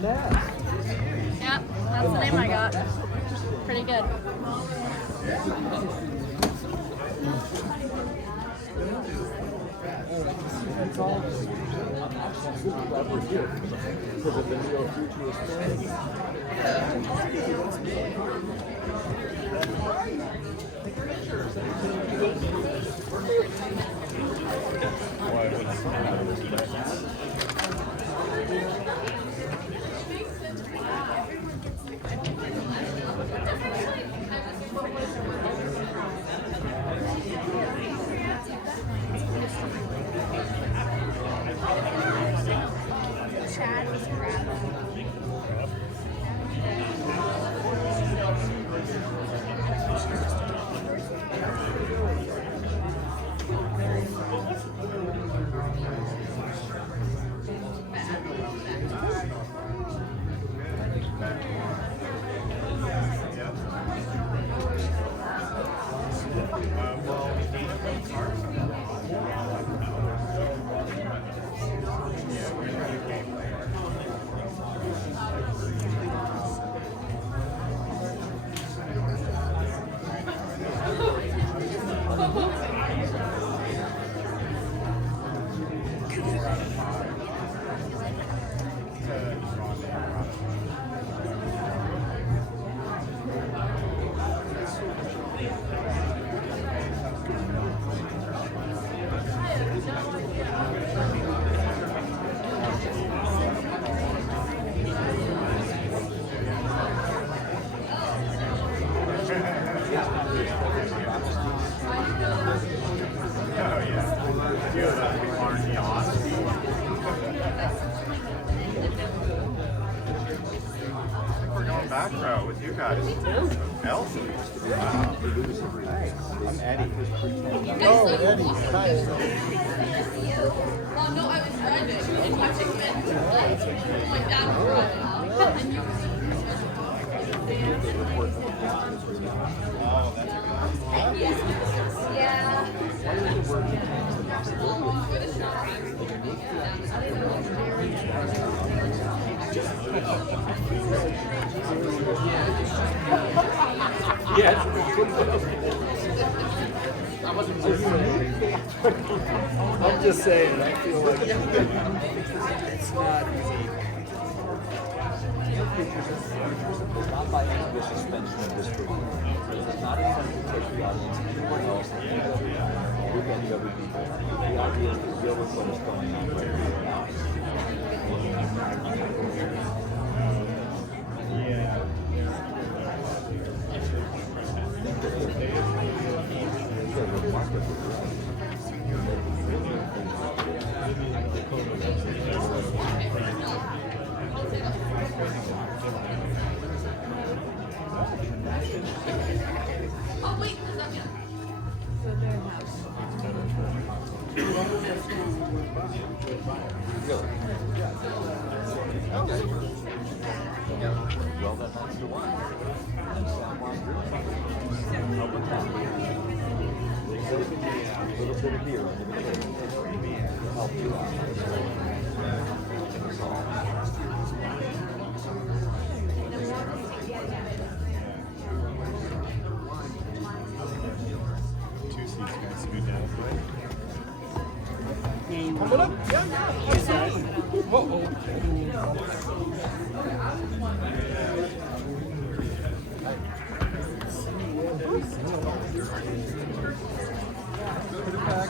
Yep, that's the name I got. Pretty good. Back row with you guys. Elsie. Wow. I'm Eddie. Oh, Eddie. Hi. Well, no, I was driving and watching it. My dad was driving. And you I'm just saying, I feel like it's not easy. Not by any of the suspension of distribution. It's not intended to take the audience anywhere else with any other people. The idea is to deal with what is going on right now. oh wait, there's that yet. Well, that's the one. And San Juan Room. Help with that. A little bit of beer in the beginning to help you out. That's all. Two seats guys scoot down for it. Coming up? Yeah. Uh-oh. Put it back.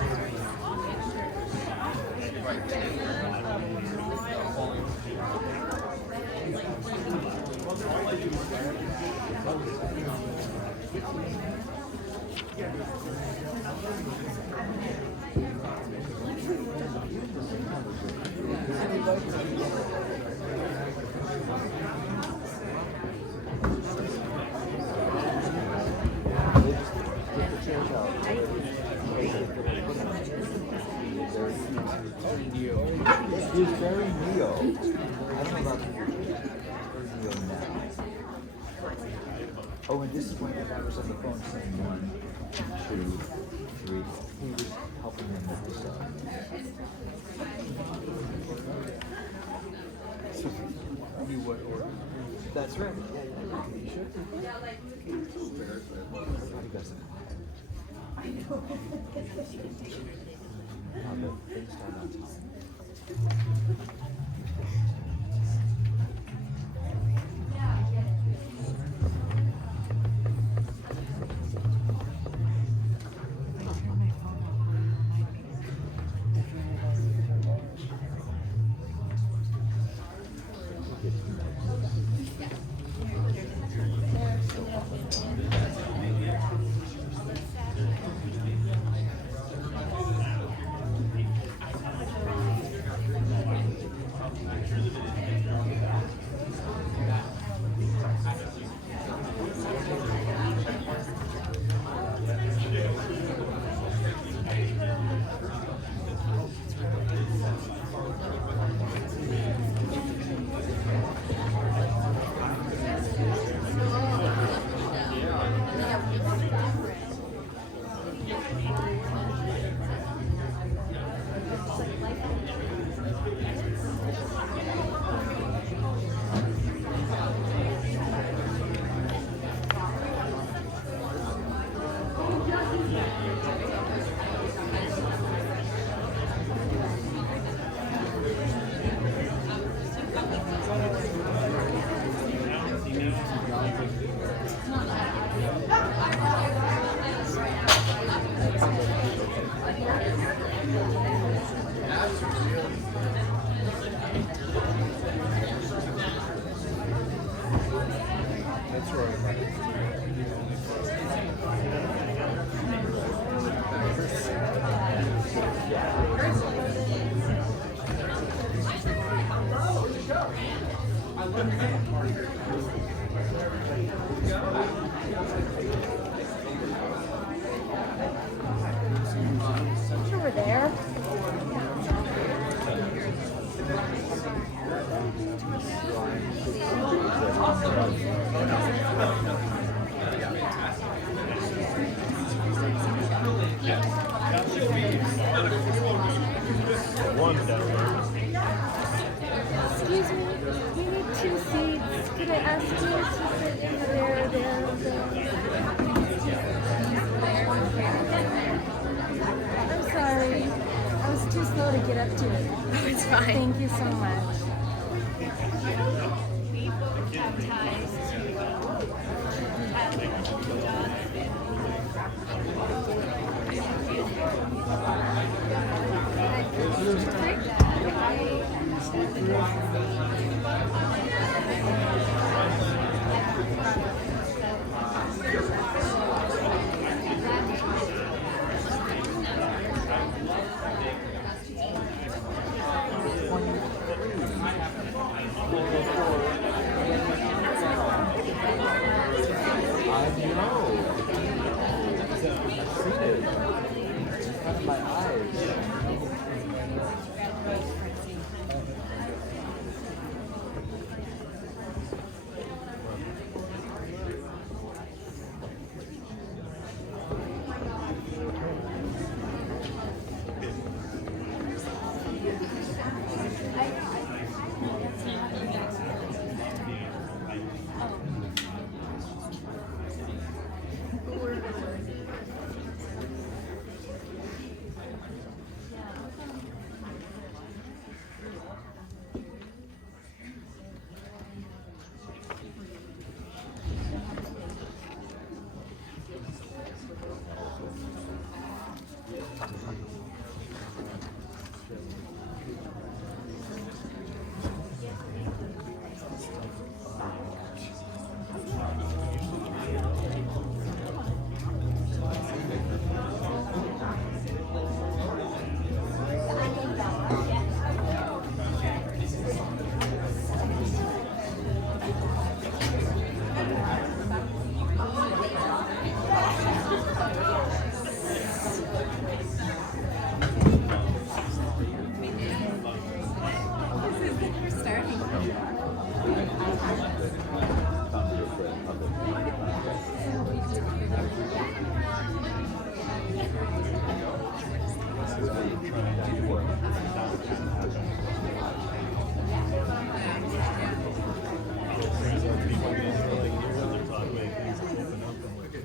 He's very neo. I don't know about you. Very neo now. Oh, and this is when I was on the phone saying 1, 2, 3. He was helping him with this stuff. knew what order. That's right. Yeah. You should. Everybody does it. The things start on time. That's right. Over there. Excuse me, we need 2 seats. Could I ask you to sit in there? I'm sorry. I was too slow to get up to it. It's fine. Thank you so much. We both have ties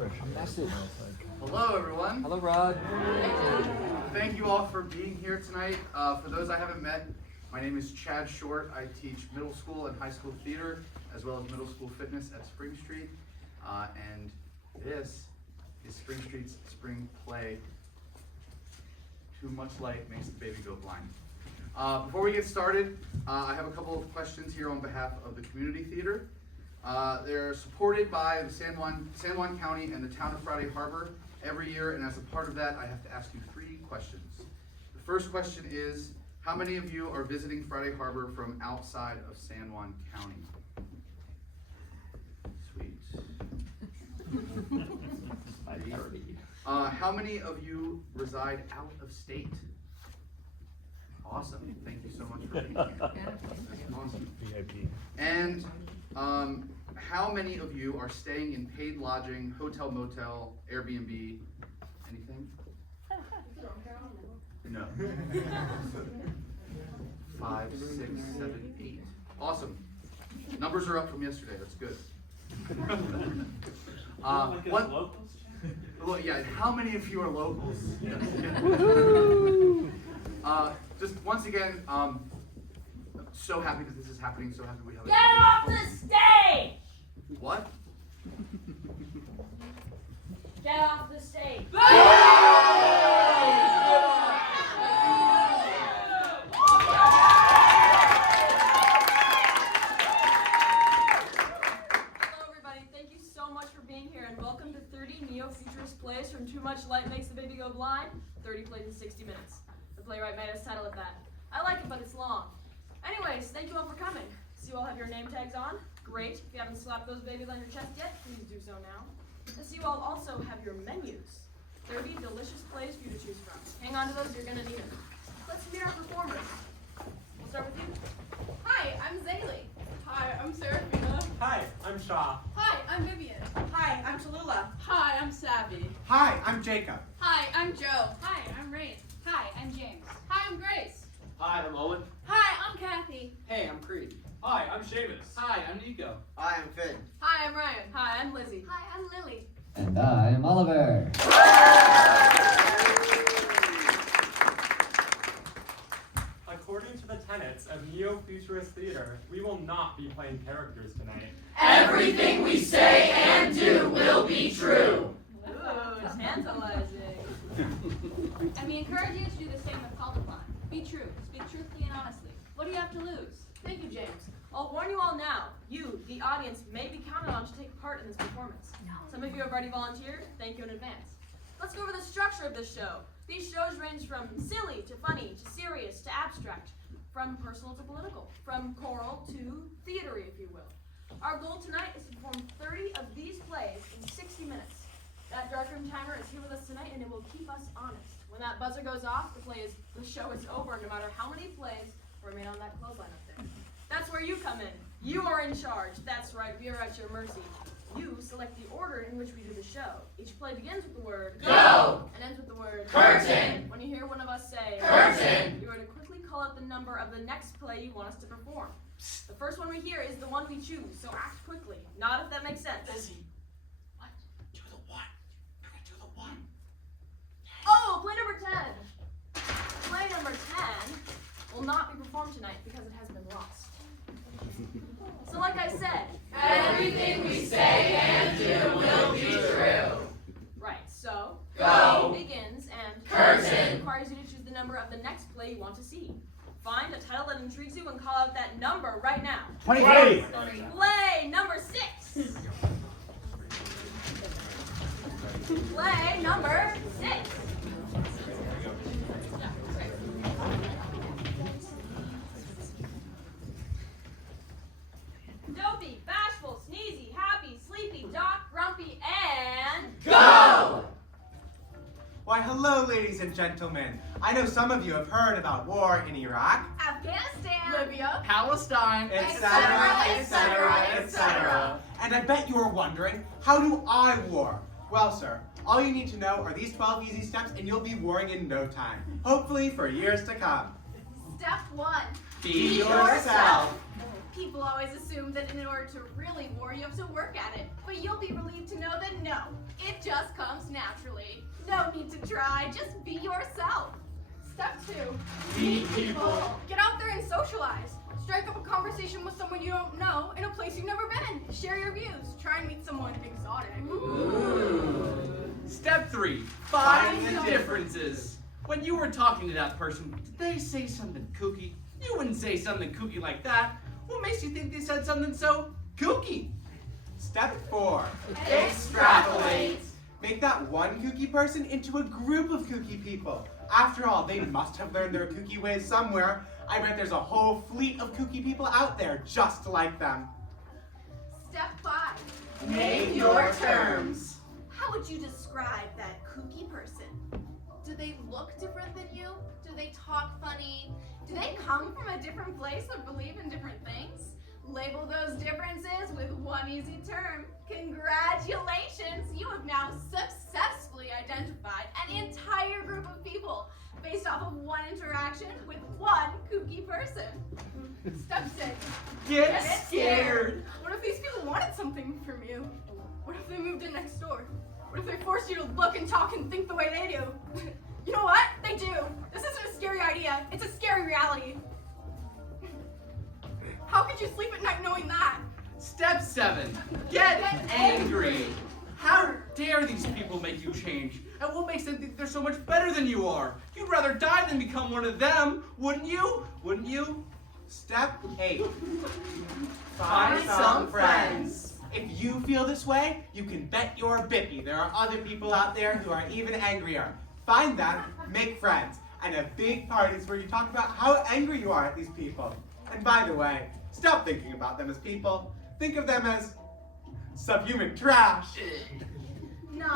A message. Hello, everyone. Hello, Rod. Thank you all for being here tonight. For those I haven't met, my name is Chad Short. I teach middle school and high school theater, as well as middle school fitness at Spring Street. And this is Spring Street's spring play, Too Much Light Makes the Baby Go Blind. Before we get started, I have a couple of questions here on behalf of the community theater. They're supported by the San Juan County and the town of Friday Harbor every year, and as a part of that, I have to ask you 3 questions. The first question is, how many of you are visiting Friday Harbor from outside of San Juan County? Sweet. How many of you reside out of state? Awesome. Thank you so much for being here. That's awesome. VIP. And how many of you are staying in paid lodging, hotel, motel, Airbnb, anything? No. 5, 6, 7, 8. Awesome. Numbers are up from yesterday. That's good. Well, yeah. How many of you are locals? Just once again, so happy that this is happening. So happy we have. Get off the stage! What? Get off the stage. Hello everybody, thank you so much for being here and welcome to 30 neo-futurist plays from Too Much Light Makes the Baby Go Blind, 30 plays in 60 minutes. The playwright made us title it that. I like it, but it's long. Anyways, thank you all for coming. So you all have your name tags on? Great. If you haven't slapped those babies on your chest yet, please do so now. And so you all also have your menus. 30 delicious plays for you to choose from. Hang on to those, you're gonna need them. Let's meet our performers. We'll start with you. Hi, I'm Zaylee. Hi, I'm Serafina. Hi, I'm Shaw. Hi, I'm Vivian. Hi, I'm Tallulah. Hi, I'm Savvy. Hi, I'm Jacob. Hi, I'm Joe. Hi, I'm Rain. Hi, I'm James. Hi, I'm Grace. Hi, I'm Owen. Hi, I'm Kathy. Hey, I'm Creed. Hi, I'm Seamus. Hi, I'm Nico. Hi, I'm Finn. Hi, I'm Ryan. Hi, I'm Lizzie. Hi, I'm Lily. And I'm Oliver. According to the tenets of neo-futurist theater, we will not be playing characters tonight. Everything we say and do will be true. Ooh, tantalizing. And we encourage you to do the same with called upon. Be true. Speak truthfully and honestly. What do you have to lose? Thank you, James. I'll warn you all now. You, the audience, may be counted on to take part in this performance. Some of you have already volunteered. Thank you in advance. Let's go over the structure of this show. These shows range from silly to funny to serious to abstract, from personal to political, from choral to theatery, if you will. Our goal tonight is to perform 30 of these plays in 60 minutes. That darkroom timer is here with us tonight, and it will keep us honest. When that buzzer goes off, the show is over, no matter how many plays remain on that clothesline up there. That's where you come in. You are in charge. That's right, we are at your mercy. You select the order in which we do the show. Each play begins with the word Go! and ends with the word Curtain! When you hear one of us say Curtain! you are to quickly call out the number of the next play you want us to perform. The first one we hear is the one we choose, so act quickly. Not if that makes sense. What? Do the 1. You're gonna do the 1. Oh, play number 10. Play number 10 will not be performed tonight because it has been lost. So like I said, Everything we say and do will be true. right, so Go! begins and Curtain! requires you to choose the number of the next play you want to see. Find a title that intrigues you and call out that number right now. 23! Play number 6. Play number 6. Dopey, bashful, sneezy, happy, sleepy, doc, grumpy, and Go! Why, hello, ladies and gentlemen. I know some of you have heard about war in Iraq, Afghanistan. Libya. Palestine, etc., etc., etc. And I bet you are wondering, how do I war? Well, sir, all you need to know are these 12 easy steps and you'll be warring in no time. Hopefully for years to come. Step 1. Be yourself. People always assume that in order to really war, you have to work at it. But you'll be relieved to know that no, it try. Just be yourself. Step 2. Meet people. Get out there and socialize. Strike up a conversation with someone you don't know in a place you've never been. Share your views. Try and meet someone exotic. Step 3. Find the differences. When you were talking to that person, did they say something kooky? You wouldn't say something kooky like that. What makes you think they said something so kooky? Step 4. Extrapolate. Make that one kooky person into a group of kooky people. After all, they must have learned their kooky ways somewhere. I bet there's a whole fleet of kooky people out there just like them. Step 5. Name your terms. How would you describe that kooky person? Do they look different than you? Do they talk funny? Do they come from a different place or believe in different things? Label those differences with one easy term. Congratulations! You have now successfully identified an entire group of people based off of one interaction with one kooky person. Step 6. Get scared. What if these people wanted something from you? What if they moved in next door? What if they forced you to look and talk and think the way they do? You know what? They do. This isn't a scary idea. It's a scary reality. How could you sleep at night knowing that? Step 7. Get angry. How dare these people make you change? And what makes them think they're so much better than you are? You'd rather die than become one of them, wouldn't you? Wouldn't you? Step 8. Find some friends. If you feel this way, you can bet your bippy there are other people out there who are even angrier. Find them, make friends, and have big parties where you talk about how angry you are at these people. And by the way, stop thinking about them as people. Think of them as subhuman trash. 9.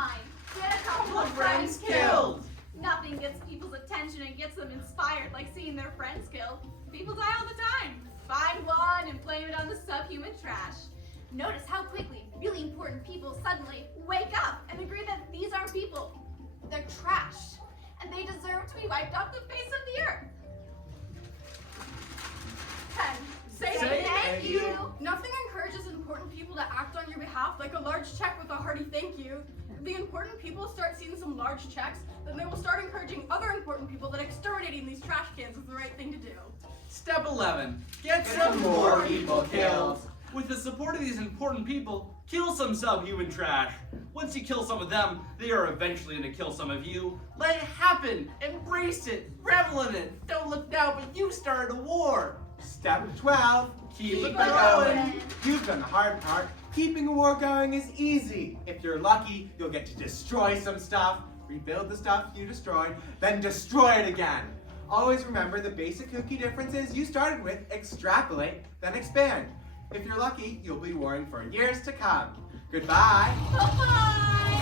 Get a couple of friends killed. Nothing gets people's attention and gets them inspired like seeing their friends killed. People die all the time. Find one and blame it on the subhuman trash. Notice how quickly really important people suddenly wake up and agree that these aren't people. They're trash. And they deserve to be wiped off the face of the earth. 10. Say thank you. Nothing encourages important people to act on your behalf like a large check with a hearty thank you. If the important people start seeing some large checks, then they will start encouraging other important people that exterminating these trash cans is the right thing to do. Step 11. Get some more people killed. With the support of these important people, kill some subhuman trash. Once you kill some of them, they are eventually going to kill some of you. Let it happen. Embrace it. Revel in it. Don't look now, but you started a war. Step 12. Keep it going. You've done the hard part. Keeping a war going is easy. If you're lucky, you'll get to destroy some stuff, rebuild the stuff you destroyed, then destroy it again. Always remember the basic kooky differences you started with, extrapolate, then expand. If you're lucky, you'll be warring for years to come. Goodbye. Bye-bye.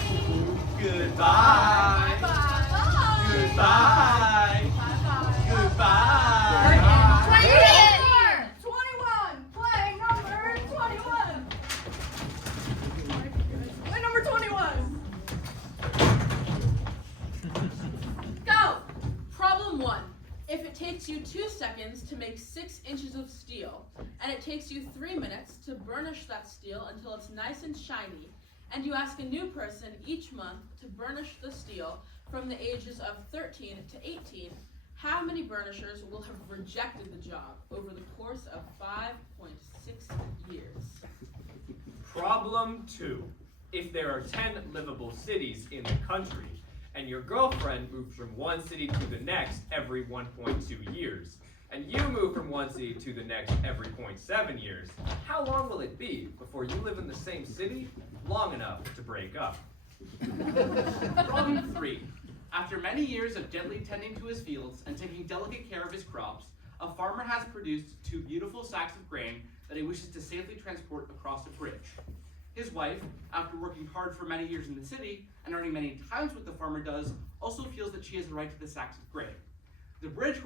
Goodbye. Bye-bye. Goodbye. Bye-bye. Goodbye. 21. Play number 21. Play number 21. Go! Problem 1. If it takes you 2 seconds to make 6 inches of steel, and it takes you 3 minutes to burnish that steel until it's nice and shiny, and you ask a new person each month to burnish the steel from the ages of 13 to 18, how many burnishers will have rejected the job over the course of 5.6 years? Problem 2. If there are 10 livable cities in the country, and your girlfriend moves from one city to the next every 1.2 years, and you move from one city to the next every 0.7 years, how long will it be before you live in the same city long enough to break up? Problem 3. After many years of gently tending to his fields and taking delicate care of his crops, a farmer has produced 2 beautiful sacks of grain that he wishes to safely transport across a bridge. His wife, after working hard for many years in the city and earning many times what the farmer does, also feels that she has a right to the sacks of grain. The bridge,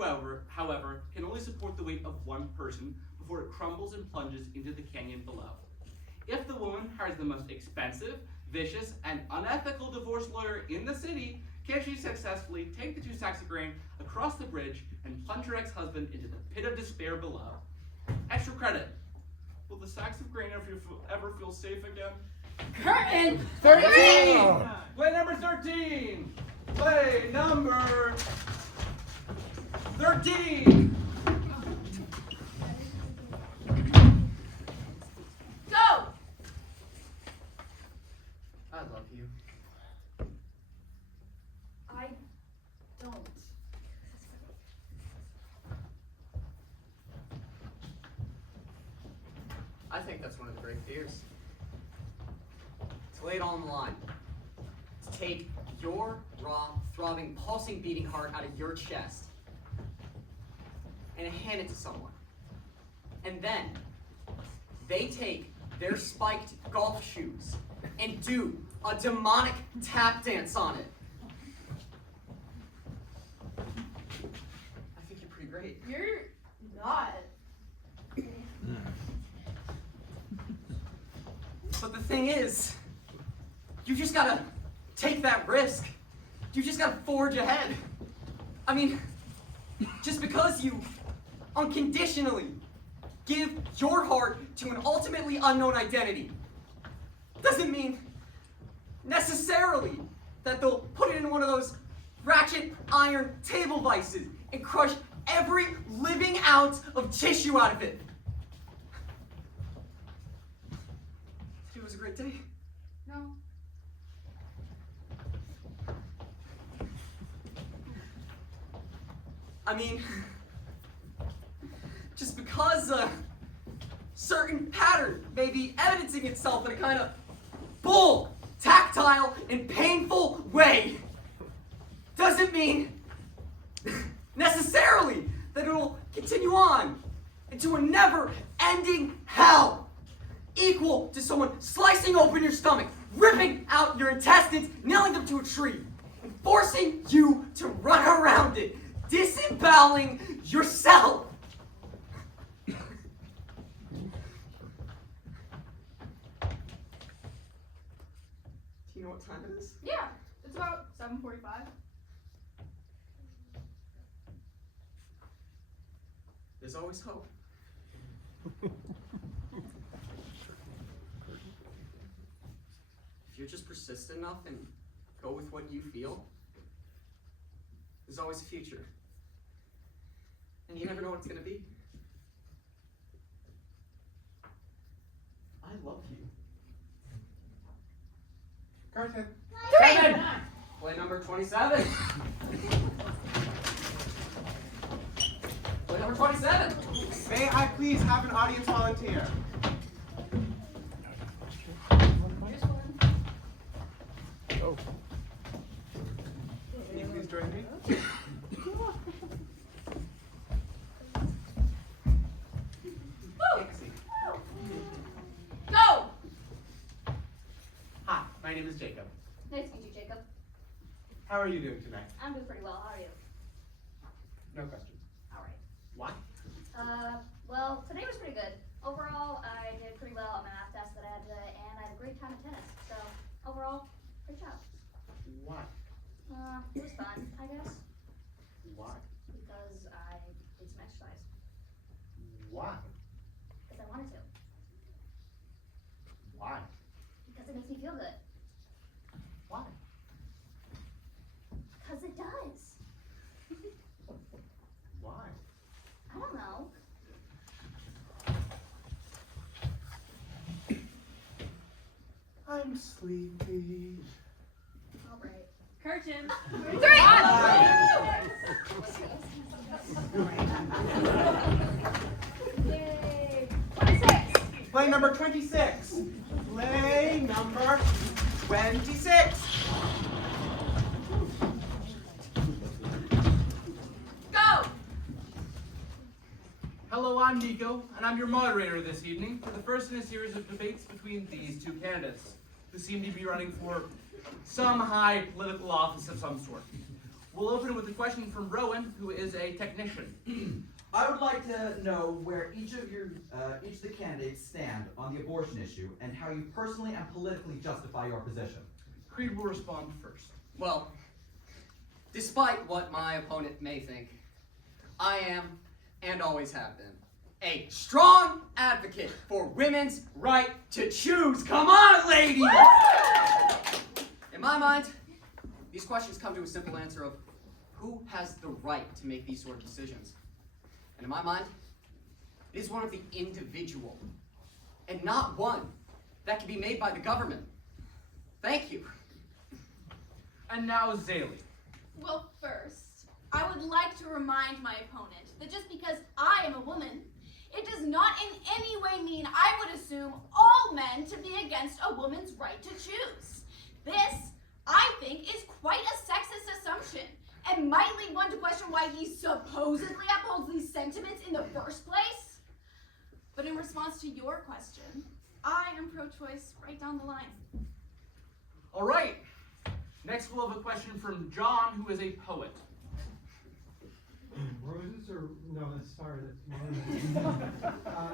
however, can only support the weight of one person before it crumbles and plunges into the canyon below. If the woman hires the most expensive, vicious, and unethical divorce lawyer in the city, can she successfully take the 2 sacks of grain across the bridge and plunge her ex-husband into the pit of despair below? Extra credit. Will the sacks of grain ever feel safe again? Curtain! 13! Play number 13! Play number 13. Go! I love you. I don't. I think that's one of the great fears. To lay it all on the line. To take your raw, throbbing, pulsing, beating heart out of your chest and hand it to someone. And then they take their spiked golf shoes and do a demonic tap dance on it. I think you're pretty great. You're not. But the thing is, you just gotta take that risk. You just gotta forge ahead. I mean, just because you unconditionally give your heart to an ultimately unknown identity doesn't mean necessarily that they'll put it in one of those ratchet iron table vices and crush every living ounce of tissue out of it. It was a great day. No. I mean, just because a certain pattern may be evidencing itself in a kind of bold, tactile, and painful way doesn't mean necessarily that it'll continue on into a never-ending hell equal to someone slicing open your stomach, ripping out your intestines, nailing them to a tree, and forcing you to run around it, disemboweling yourself. Do you know what time it is? Yeah, it's about 7:45. There's always hope. If you're just persistent enough and go with what you feel, there's always a future. And you never know what it's gonna be. I love you. Curtain. Kevin! Play number 27. Play number 27. May I please have an audience volunteer? Oh. Can you please join me? Go! Hi, my name is Jacob. Nice to meet you, Jacob. How are you doing tonight? I'm doing pretty well. How are you? No question. All right. Why? Well, today was pretty good. Overall, I did pretty well on my math test that I had today, and I had a great time at tennis. So, overall, great job. Why? It was fun, I guess, Why? because I did some exercise. Why? Because I wanted to. Why? Because it makes me feel good. Why? Because it does. Why? I don't know. I'm sleepy. All right. Curtain. 3! Yay! 26! Play number 26. Play number 26. Go! Hello, I'm Nico, and I'm your moderator this evening for the first in a series of debates between these two candidates, who seem to be running for some high political office of some sort. We'll open with a question from Rowan, who is a technician. I would like to know where each of the candidates stand on the abortion issue and how you personally and politically justify your position. Creed will respond first. Well, despite what my opponent may think, I am, and always have been, a strong advocate for women's right to choose. Come on, ladies! In my mind, these questions come to a simple answer of who has the right to make these sort of decisions. And in my mind, it is one of the individual, and not one that can be made by the government. Thank you. And now Zaley. Well, first, I would like to remind my opponent that just because I am a woman, it does not in any way mean I would assume all men to be against a woman's right to choose. This, I think, is quite a sexist assumption, and might lead one to question why he supposedly upholds these sentiments in the first place. But in response to your question, I am pro-choice right down the line. All right. Next, we'll have a question from John, who is a poet. Roses or no? Sorry, that's mine.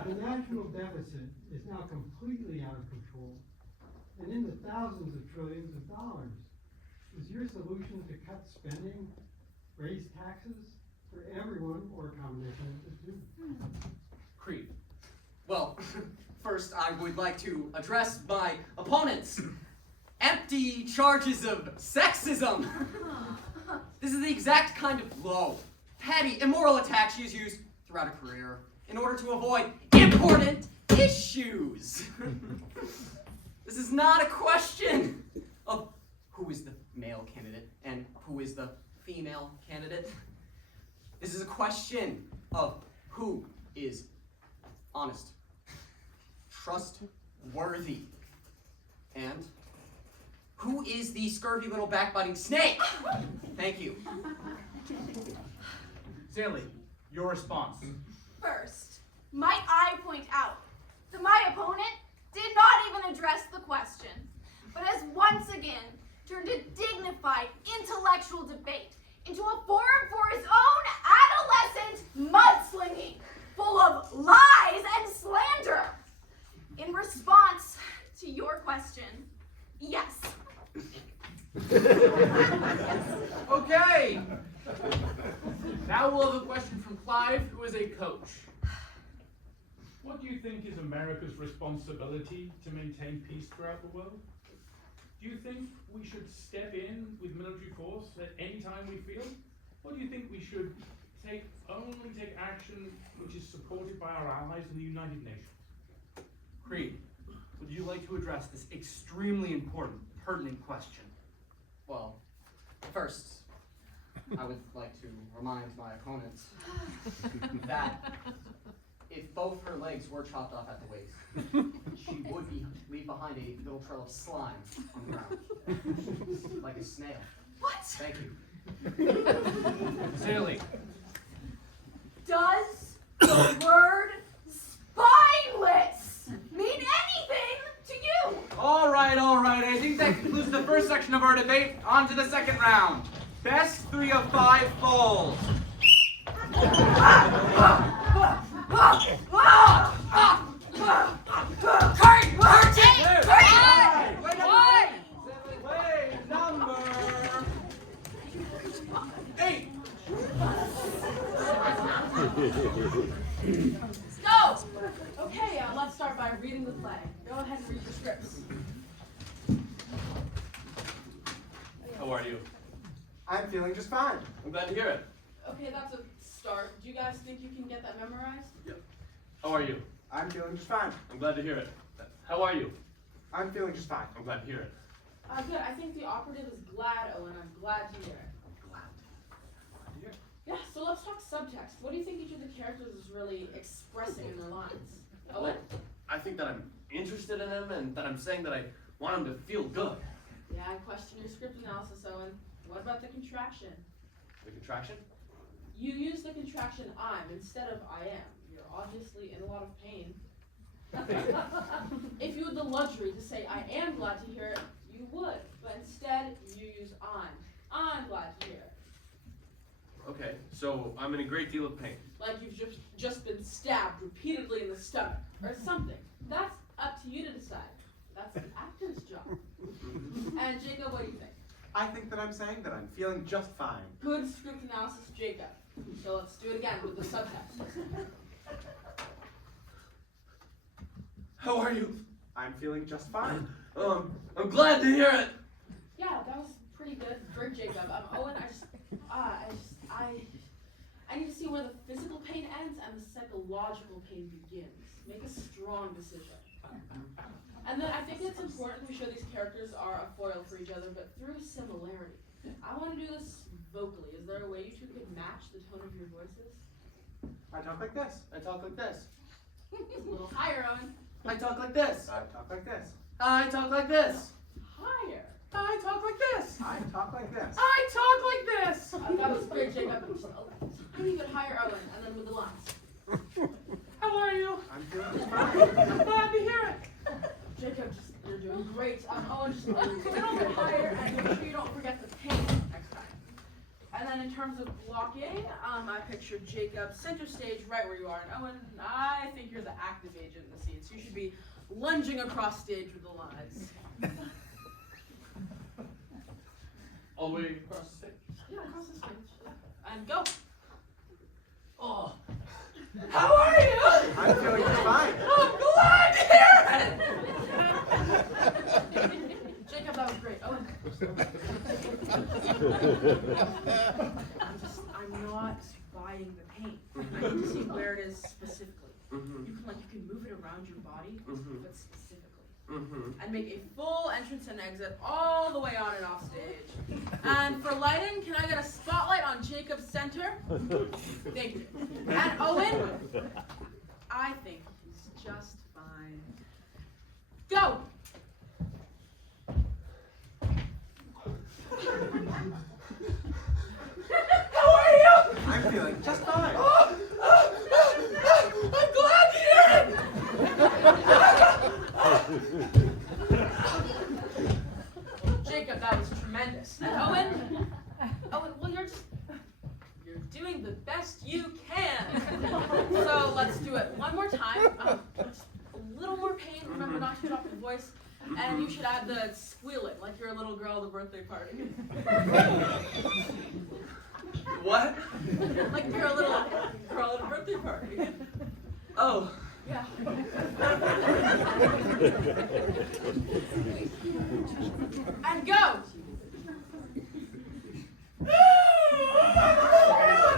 The national deficit is now completely out of control, and in the thousands of trillions of dollars. Is your solution to cut spending, raise taxes for everyone, or a combination of the two? Creed. Well, first I would like to address my opponent's empty charges of sexism. This is the exact kind of low, petty, immoral attack she has used throughout her career in order to avoid important issues. This is not a question of who is the male candidate and who is the female candidate. This is a question of who is honest, trustworthy, and who is the scurvy little backbiting snake? Thank you. Zaley, your response. First, might I point out that my opponent did not even address the question, but has once again turned a dignified intellectual debate into a forum for his own adolescent mudslinging, full of lies and slander. In response to your question, yes. Okay. Now we'll have a question from Clive, who is a coach. What do you think is America's responsibility to maintain peace throughout the world? Do you think we should step in with military force at any time we feel? Or do you think we should only take action which is supported by our allies in the United Nations? Creed, would you like to address this extremely important, pertinent question? Well, first, I would like to remind my opponent that if both her legs were chopped off at the waist, she would leave behind a little trail of slime on the ground, like a snail. What? Thank you. Zaley. Does the word spineless mean anything to you? All right. I think that concludes the first section of our debate. On to the second round. Best 3 of 5 falls. Wait, number 8. Go! Okay, let's start by reading the play. Go ahead and read your scripts. How are you? I'm feeling just fine. I'm glad to hear it. Okay, that's a start. Do you guys think you can get that memorized? Yep. How are you? I'm feeling just fine. I'm glad to hear it. How are you? I'm feeling just fine. I'm glad to hear it. Good. I think the operative is glad, Owen. I'm glad to hear it. Glad to hear it. Yeah, so let's talk subtext. What do you think each of the characters is really expressing in their lines? Owen? I think that I'm interested in him and that I'm saying that I want him to feel good. Yeah, I question your script analysis, Owen. What about the contraction? The contraction? You use the contraction I'm instead of I am. You're obviously in a lot of pain. If you had the luxury to say I am glad to hear it, you would. But instead, you use I'm glad to hear it. Okay, so I'm in a great deal of pain. Like you've just been stabbed repeatedly in the stomach or something. That's up to you to decide. That's the actor's job. And Jacob, what do you think? I think that I'm saying that I'm feeling just fine. Good script analysis, Jacob. So let's do it again with the subtext. How are you? I'm feeling just fine. I'm glad to hear it. Yeah, that was pretty good. Great, Jacob. Owen, I need to see where the physical pain ends and the psychological pain begins. Make a strong decision. And then I think it's important we show these characters are a foil for each other, but through similarity. I want to do this vocally. Is there a way you two could match the tone of your voices? I talk like this. I talk like this. A little higher, Owen. I talk like this. I talk like this. I talk like this. Higher. I talk like this. I talk like this. I talk like this. That was great, Jacob. Just a tiny bit higher, Owen, and then with the lines. How are you? I'm doing fine. I'm glad to hear it. Jacob, you're doing great. Owen, just a little bit higher, and make sure you don't forget the pain next time. And then in terms of blocking, I pictured Jacob center stage right where you are. And Owen, I think you're the active agent in the scene, so you should be lunging across stage with the lines. All the way across the stage. Yeah, across the stage. And go. Oh. How are you? I'm feeling fine. I'm glad to hear it! Jacob, that was great. Owen. I'm not buying the paint. I need to see where it is specifically. You can move it around your body, but specifically. And make a full entrance and exit all the way on and off stage. And for lighting, can I get a spotlight on Jacob's center? Thank you. And Owen, I think he's just fine. Go! How are you? I'm feeling just fine. I'm glad to hear it! Jacob, that was tremendous. And Owen, well, you're doing the best you can. So let's do it one more time. Just a little more pain. Remember not to get off your voice. And you should add the squealing, like you're a little girl at a birthday party. What? Like you're a little girl at a birthday party. Oh. Yeah. And go!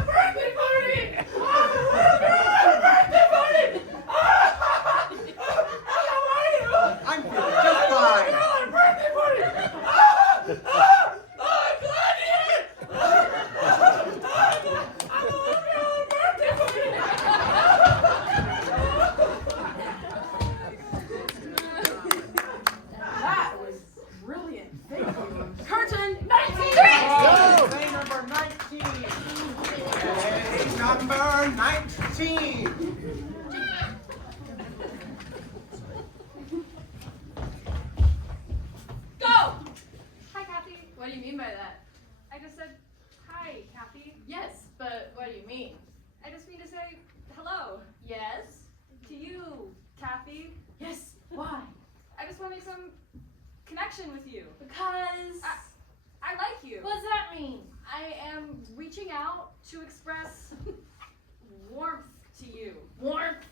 Birthday party! Birthday party! How are you? I'm feeling just fine. Birthday party! I'm glad to hear it! I'm a birthday party! That was brilliant. Thank you. Curtain 19! Go! Day number 19. Day number 19. Go! Hi, Kathy. What do you mean by that? I just said, hi, Kathy. Yes, but what do you mean? I just mean to say hello. Yes? To you, Kathy. Yes, why? I just want to make some connection with you. Because... I like you. What does that mean? I am reaching out to express warmth to you. Warmth?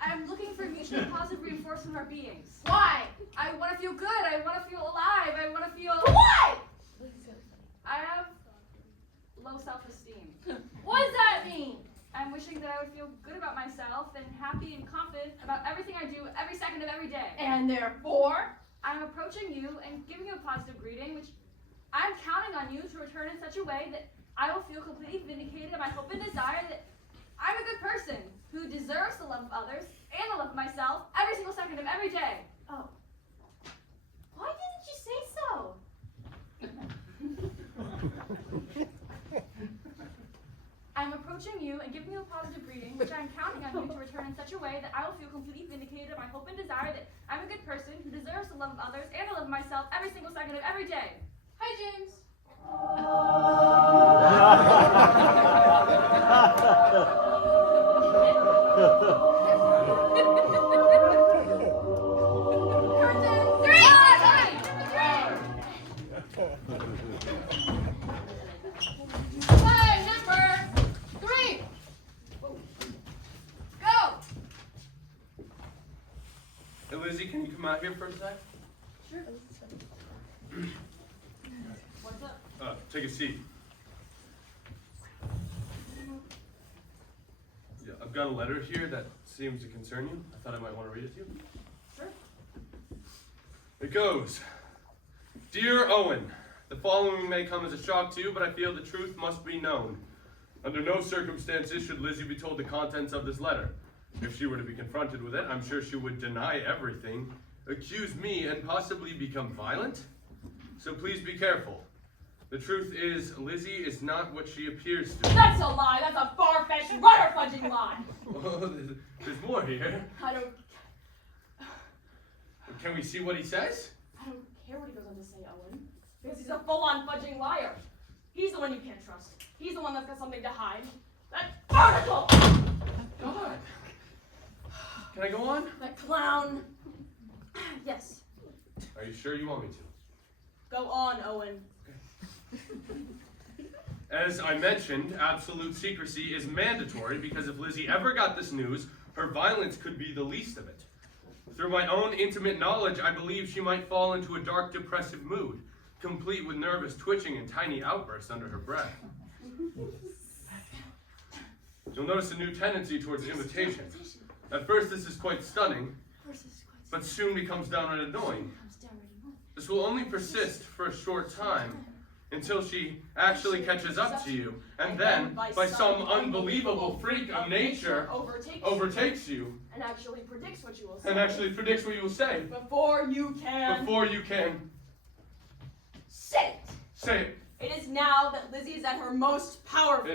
I'm looking for mutually positive reinforcement of our beings. Why? I want to feel good. I want to feel alive. I want to feel... What? I have low self-esteem. What does that mean? I'm wishing that I would feel good about myself and happy and confident about everything I do every second of every day. And therefore? I'm approaching you and giving you a positive greeting, which I'm counting on you to return in such a way that I will feel completely vindicated of my hope and desire that I'm a good person who deserves the love of others and the love of myself every single second of every day. Oh. Why didn't you say so? I'm approaching you and giving you a positive greeting, which I'm counting on you to return in such a way that I will feel completely vindicated of my hope and desire that I'm a good person who deserves the love of others and the love of myself every single second of every day. Hi, James. Hey, Lizzie, can you come out here for a sec? Sure. What's up? Take a seat. Yeah, I've got a letter here that seems to concern you. I thought I might want to read it to you. Sure. It goes, Dear Owen, the following may come as a shock to you, but I feel the truth must be known. Under no circumstances should Lizzie be told the contents of this letter. If she were to be confronted with it, I'm sure she would deny everything, accuse me, and possibly become violent. So please be careful. The truth is, Lizzie is not what she appears to be. That's a lie. That's a far-fetched, rudder-fudging lie. Oh, there's more here. I don't Can we see what he says? care what he goes on to say, Owen. Because he's a full-on fudging liar. He's the one you can't trust. He's the one that's got something to hide. That article! God. Can I go on? That clown. Yes. Are you sure you want me to? Go on, Owen. As I mentioned, absolute secrecy is mandatory because if Lizzie ever got this news, her violence could be the least of it. Through my own intimate knowledge, I believe she might fall into a dark, depressive mood, complete with nervous twitching and tiny outbursts under her breath. You'll notice a new tendency towards imitation. At first, this is quite stunning, but soon becomes downright annoying. This will only persist for a short time, until she actually catches up to you, and then, by some unbelievable freak of nature, overtakes you, and actually predicts what you will say. Before you can. Say it. Say it. It is now that Lizzie is at her most powerful.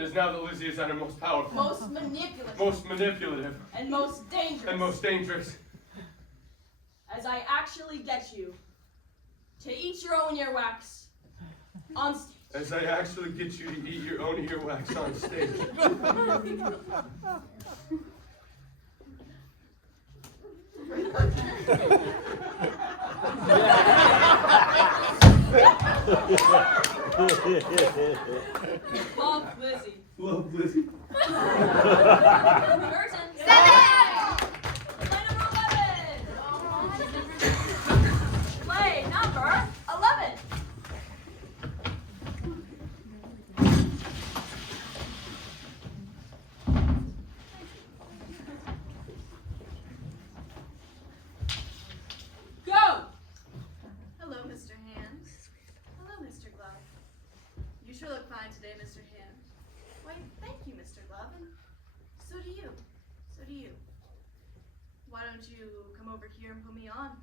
Most manipulative. And most dangerous. As I actually get you to eat your own earwax on stage. As I actually get you to eat your own earwax on stage. Love Lizzie. Curtain. 7. Play number 11. Play number 11. Go! Hello, Mr. Hand. Hello, Mr. Glove. You sure look fine today, Mr. Hand. Why, thank you, Mr. Glove, and so do you. So do you. Why don't you come over here and put me on?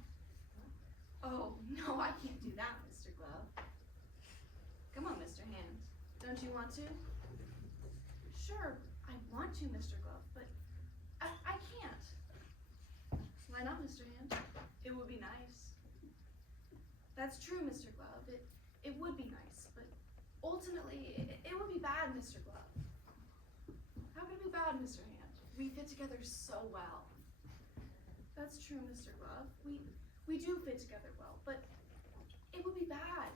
Oh, no, I can't do that, Mr. Glove. Come on, Mr. Hand. Don't you want to? Sure, I want to, Mr. Glove, but I can't. Why not, Mr. Hand? It would be nice. That's true, Mr. Glove. It would be nice, but ultimately, it would be bad, Mr. Glove. How could it be bad, Mr. Hand? We fit together so well. That's true, Mr. Glove. We do fit together well, but it would be bad.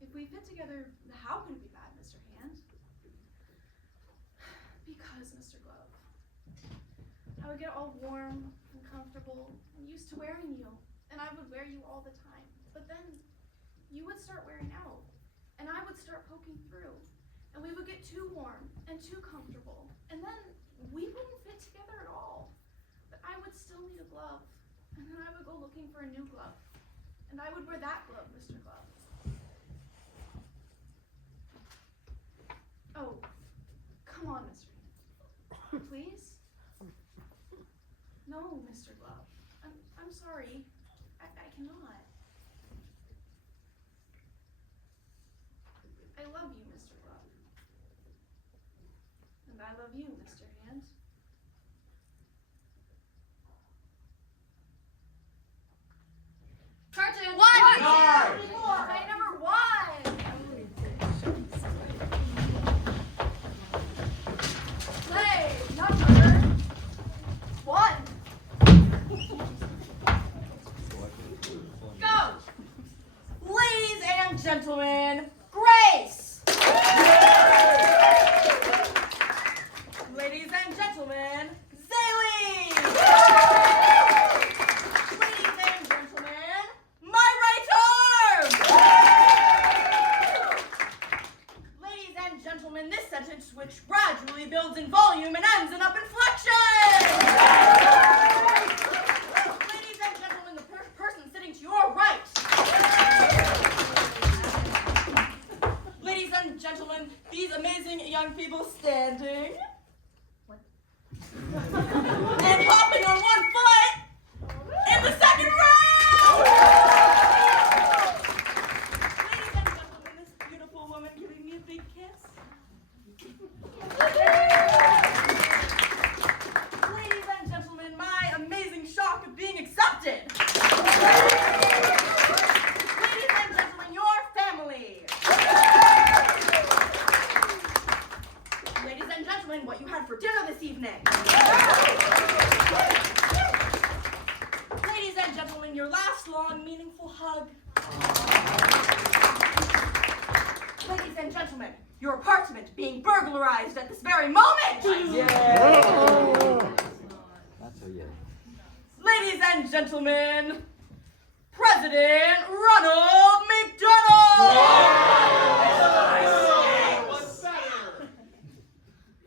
If we fit together, how could it be bad, Mr. Hand? Because, Mr. Glove, I would get all warm and comfortable and used to wearing you, and I would wear you all the time. But then you would start wearing out, and I would start poking through, and we would get too warm and too comfortable, and then we wouldn't fit together at all. But I would still need a glove, and then I would go looking for a new glove, and I would wear that glove, Mr. Glove. Oh, come on, Mr. Hand. Please? No, Mr. Glove. I'm sorry. I cannot. I love you, Mr. Glove. And I love you, Mr. Hand. Curtain. 1. Play number 1. Play number 1. Go! Ladies and gentlemen, Grace! Ladies and gentlemen, Zaylee! Ladies and gentlemen, my right arm! message which gradually builds in volume and ends in up inflection. Ladies and gentlemen, the person sitting to your right. Ladies and gentlemen, these amazing young people standing and hopping on one foot in the second row. Ladies and gentlemen, this beautiful woman giving me a big kiss. Ladies and gentlemen, my amazing shock of being accepted. Ladies and gentlemen, your family. Ladies and gentlemen, what you had for dinner this evening. Ladies and gentlemen, your last long, meaningful hug. Ladies and gentlemen, your apartment being burglarized at this very moment. Not so yet. Ladies and gentlemen, President Ronald McDonald.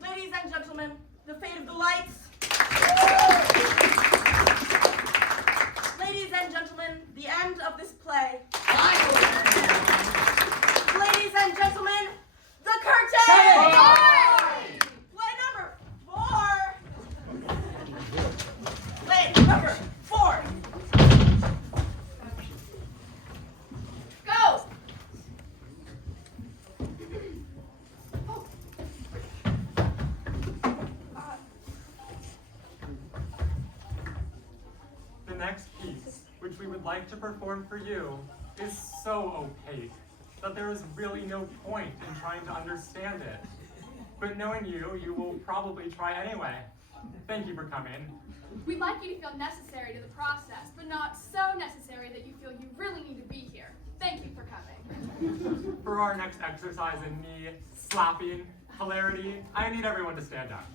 Ladies and gentlemen, the fate of the lights. Ladies and gentlemen, the end of this play. Ladies and gentlemen, the curtain! Play number 4. Play number 4. Go! The next piece, which we would like to perform for you, is so opaque that there is really no point in trying to understand it. But knowing you, you will probably try anyway. Thank you for coming. We'd like you to feel necessary to the process, but not so necessary that you feel you really need to be here. Thank you for coming. For our next exercise in knee slapping hilarity, I need everyone to stand up.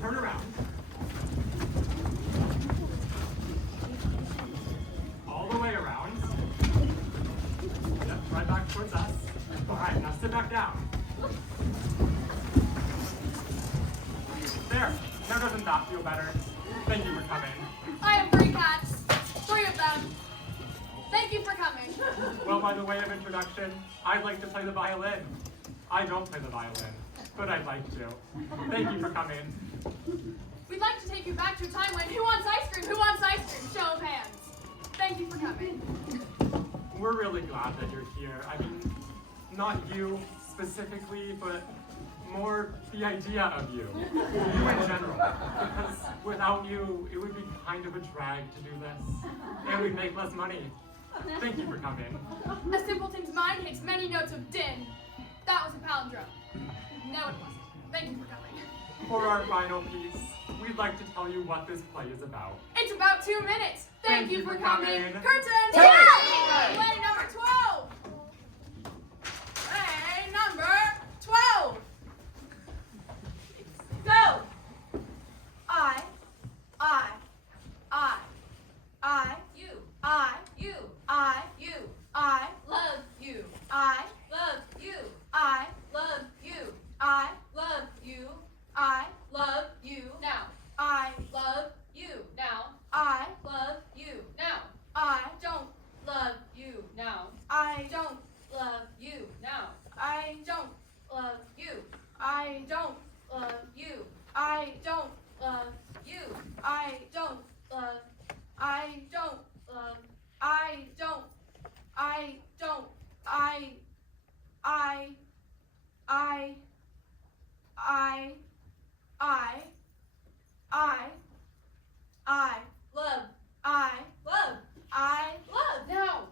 Turn around. All the way around. Yep, right back towards us. All right, now sit back down. There. Now doesn't that feel better? Thank you for coming. I have 3 cats. 3 of them. Thank you for coming. Well, by the way of introduction, I'd like to play the violin. I don't play the violin, but I'd like to. Thank you for coming. We'd like to take you back to a time when who wants ice cream? Who wants ice cream? Show of hands. Thank you for coming. We're really glad that you're here. I mean, not you specifically, but more the idea of you. You in general. Because without you, it would be kind of a drag to do this. And we'd make less money. Thank you for coming. A simpleton's mind hits many notes of din. That was a palindrome. No, it wasn't. Thank you for coming. For our final piece, we'd like to tell you what this play is about. It's about 2 minutes. Thank you for coming. Curtain! Yeah! Play number 12. Play number 12. Go! I love you. I love you. I love you. I love you. I love you. Now. I love you. Now. I love you. Now. I Don't love you. Now. I Don't love you. Now. I Don't love you. I Don't love you. I Don't love you. I Don't love. I Don't love. I Don't. I Don't. I I I I I Love. I Love. I Love. Now.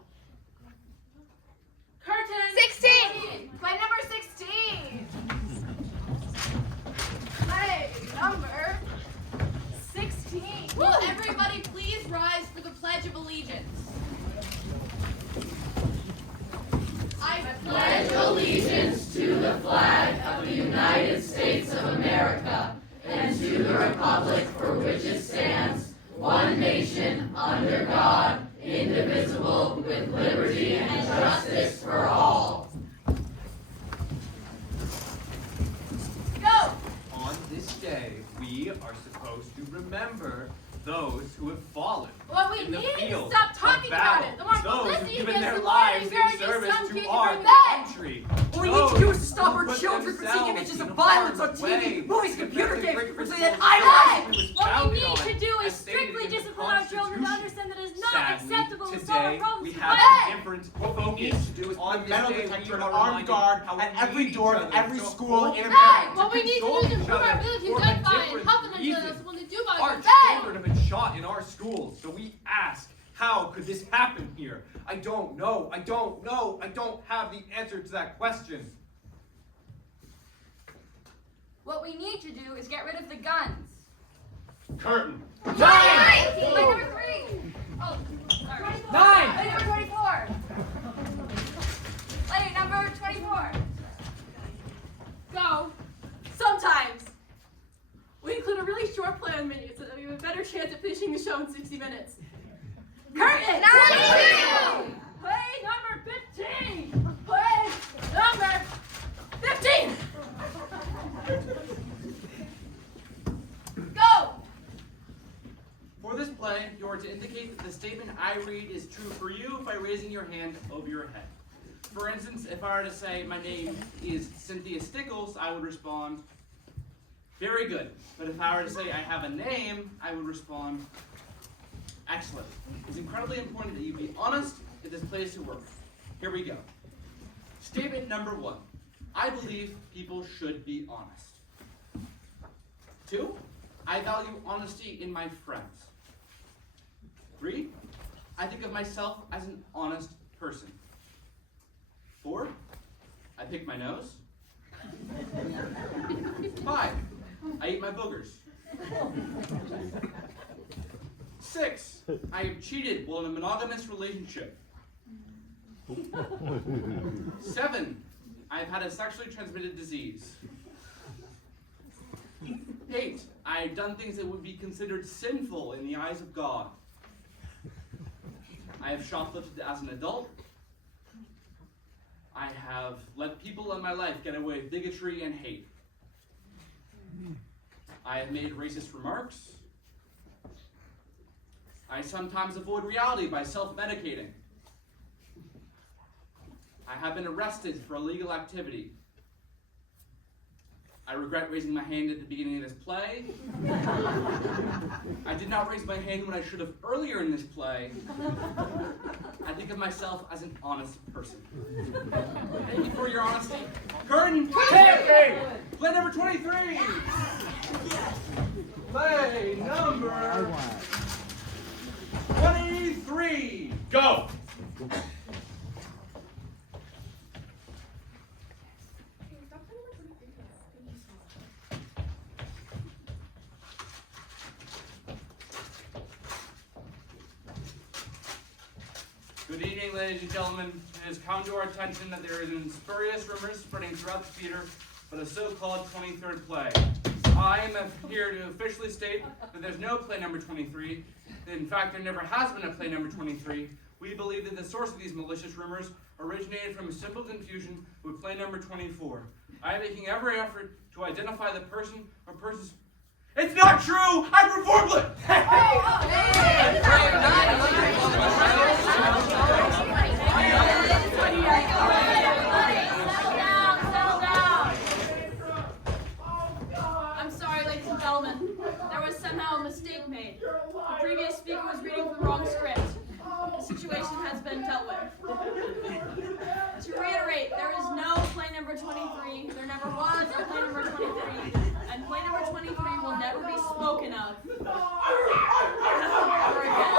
curtain 16. Play number 16. play number 16. Will everybody please rise for the Pledge of Allegiance? I pledge allegiance to the flag of the United States of America and to the republic for which it stands, one nation, under God, indivisible, with liberty and justice for all. their the lives more in service some to kids our bring back. country. What we need to do is to stop our Put children from seeing themselves images in of violence on harm's TV, way movies, to computer protect the games, great which they principles then idolize. it was What we founded need on, to do is as stated strictly in the discipline our children to Constitution. understand that it is not Sadly, acceptable to solve today problems we with have violence. a different What we need focus to do is on put this metal day. detector We and are armed reminded guard how at we every need door each of other every to school hold in back, America. What we need to do console is each improve our other ability to for a identify and different help them to reason. when they do Our violence. children have been shot in our schools, so we ask, how could this happen here? I don't know. I don't know. I don't have the answer to that question. What we need to do is get rid of the guns. Curtain. Play number 3. Oh, sorry. 9. Play number 24. Play number 24. Go. Sometimes. We include a really short play on menu so that we have a better chance at finishing the show in 60 minutes. Curtain! 92! Play number 15! Play number 15! Go! For this play, you are to indicate that the statement I read is true for you by raising your hand over your head. For instance, if I were to say, my name is Cynthia Stickles, I would respond, very good. But if I were to say, I have a name, I would respond, excellent. It's incredibly important that you be honest if this play is to work. Here we go. Statement number 1. I believe people should be honest. 2. I value honesty in my friends. 3. I think of myself as an honest person. 4. I pick my nose. 5. I eat my boogers. 6. I have cheated while in a monogamous relationship. 7. I have had a sexually transmitted disease. 8. I have done things that would be considered sinful in the eyes of God. I have shoplifted as an adult. I have let people in my life get away with bigotry and hate. I have made racist remarks. I sometimes avoid reality by self-medicating. I have been arrested for illegal activity. I regret raising my hand at the beginning of this play. I did not raise my hand when I should have earlier in this play. I think of myself as an honest person. Thank you for your honesty. Curtain! Play number 23! Play number 23! Go! Good evening, ladies and gentlemen. It has come to our attention that there is spurious rumors spreading throughout the theater for the so-called 23rd play. I am here to officially state that there's no play number 23. In fact, there never has been a play number 23. We believe that the source of these malicious rumors originated from a simple confusion with play number 24. I am making every effort to identify the person or persons. It's not true! I performed it! I'm sorry, ladies and gentlemen. There was somehow a mistake made. The previous speaker was reading from the wrong script. The situation has been dealt with. To reiterate, there is no play number 23. There never was a play number 23. And play number 23 will never be spoken of. Ever again.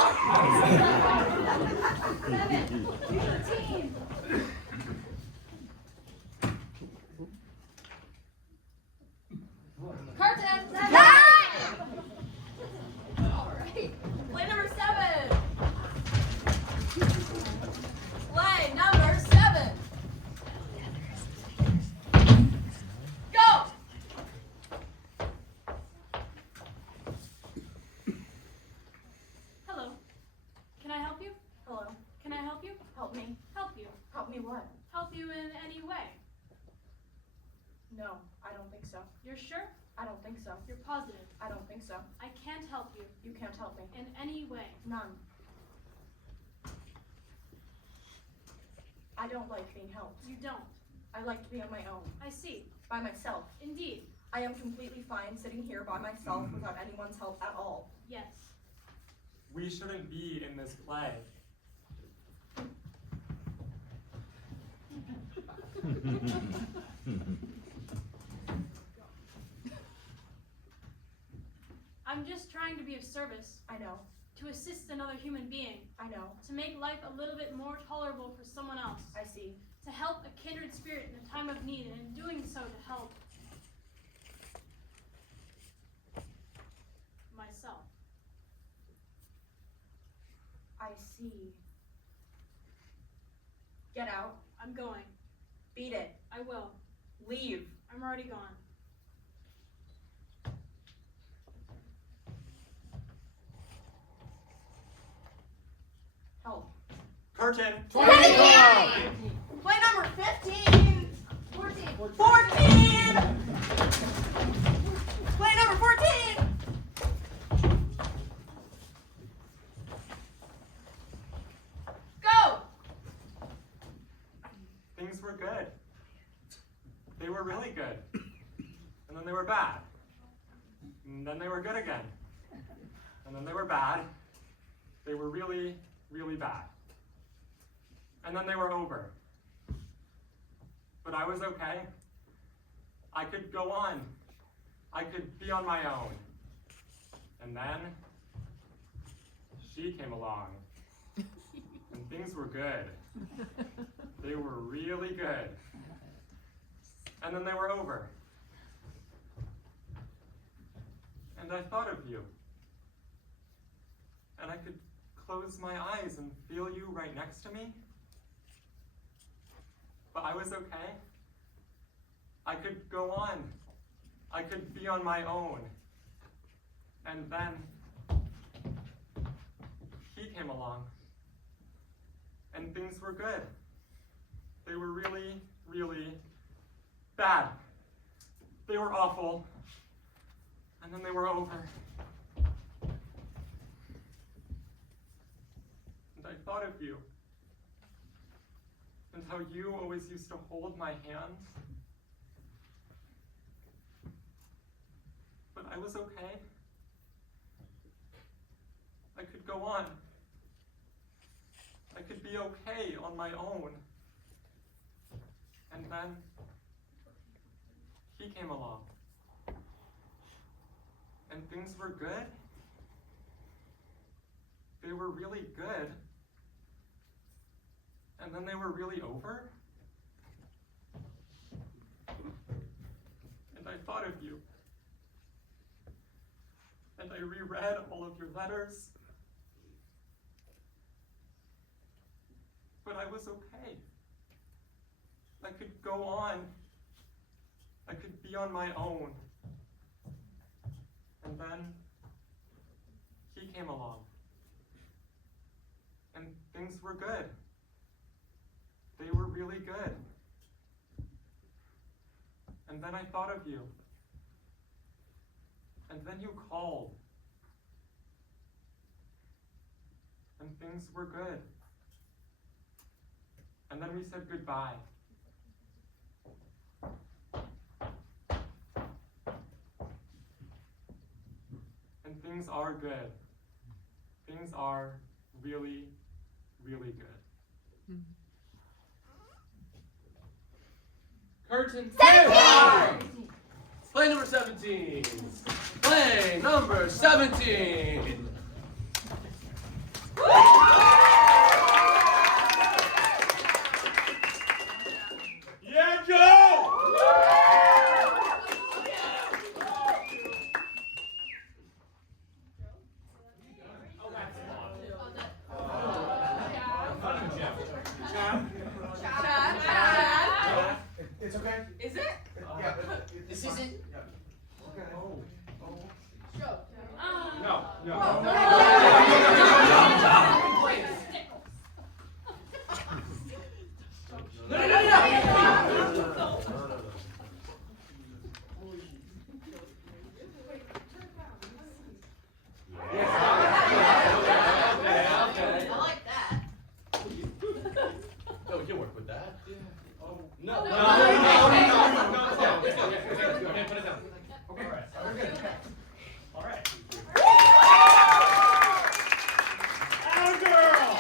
7, 15. Curtain. 9. All right. Play number 7. Play number 7. Go. Hello. Can I help you? Hello. Can I help you? Help me. Help you. Help me what? Help you in any way. No, I don't think so. You're sure? I don't think so. You're positive. I don't think so. I can't help you You can't help me. in any way. None. I don't like being helped. You don't. I like to be on my own. I see. By myself. Indeed. I am completely fine sitting here by myself without anyone's help at all. Yes. We shouldn't be in this play. I'm just trying to be of service. I know. To assist another human being. I know. To make life a little bit more tolerable for someone else. I see. To help a kindred spirit in a time of need, and in doing so to help myself. I see. Get out. I'm going. Beat it. I will. Leave. I'm already gone. Help. Curtain. 25! Play number 15! 14! 14! Play number 14! Go! Things were good. They were really good. And then they were bad. And then they were good again. And then they were bad. They were really, really bad. And then they were over. But I was okay. I could go on. I could be on my own. And then she came along. And things were good. They were really good. And then they were over. And I thought of you. And I could close my eyes and feel you right next to me. But I was okay. I could go on. I could be on my own. And then he came along. And things were good. They were really, really bad. They were awful. And then they were over. And I thought of you. And how you always used to hold my hand. But I was okay. I could go on. I could be okay on my own. And then he came along. And things were good. They were really good. And then they were really over. And I thought of you. And I reread all of your letters. But I was okay. I could go on. I could be on my own. And then he came along. And things were good. They were really good. And then I thought of you. And then you called. And things were good. And then we said goodbye. And things are good. Things are really, really good. Curtain. 17! Play number 17. Play number 17. Yeah, Joe! It's okay. Is it? Yeah. This isn't. Okay. No. No. No. No. No. Okay, put it down. Okay. All right. We're good. All right. Atta girl!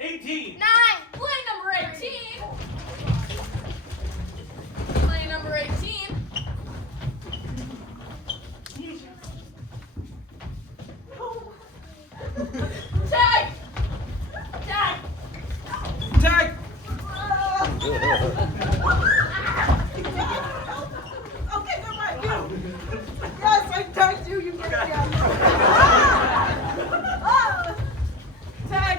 18. 9. Play number 18. Play number 18. Tag! Tag! Tag! Okay, never mind. Yes, I tagged you. You get me out. Tag! Tag!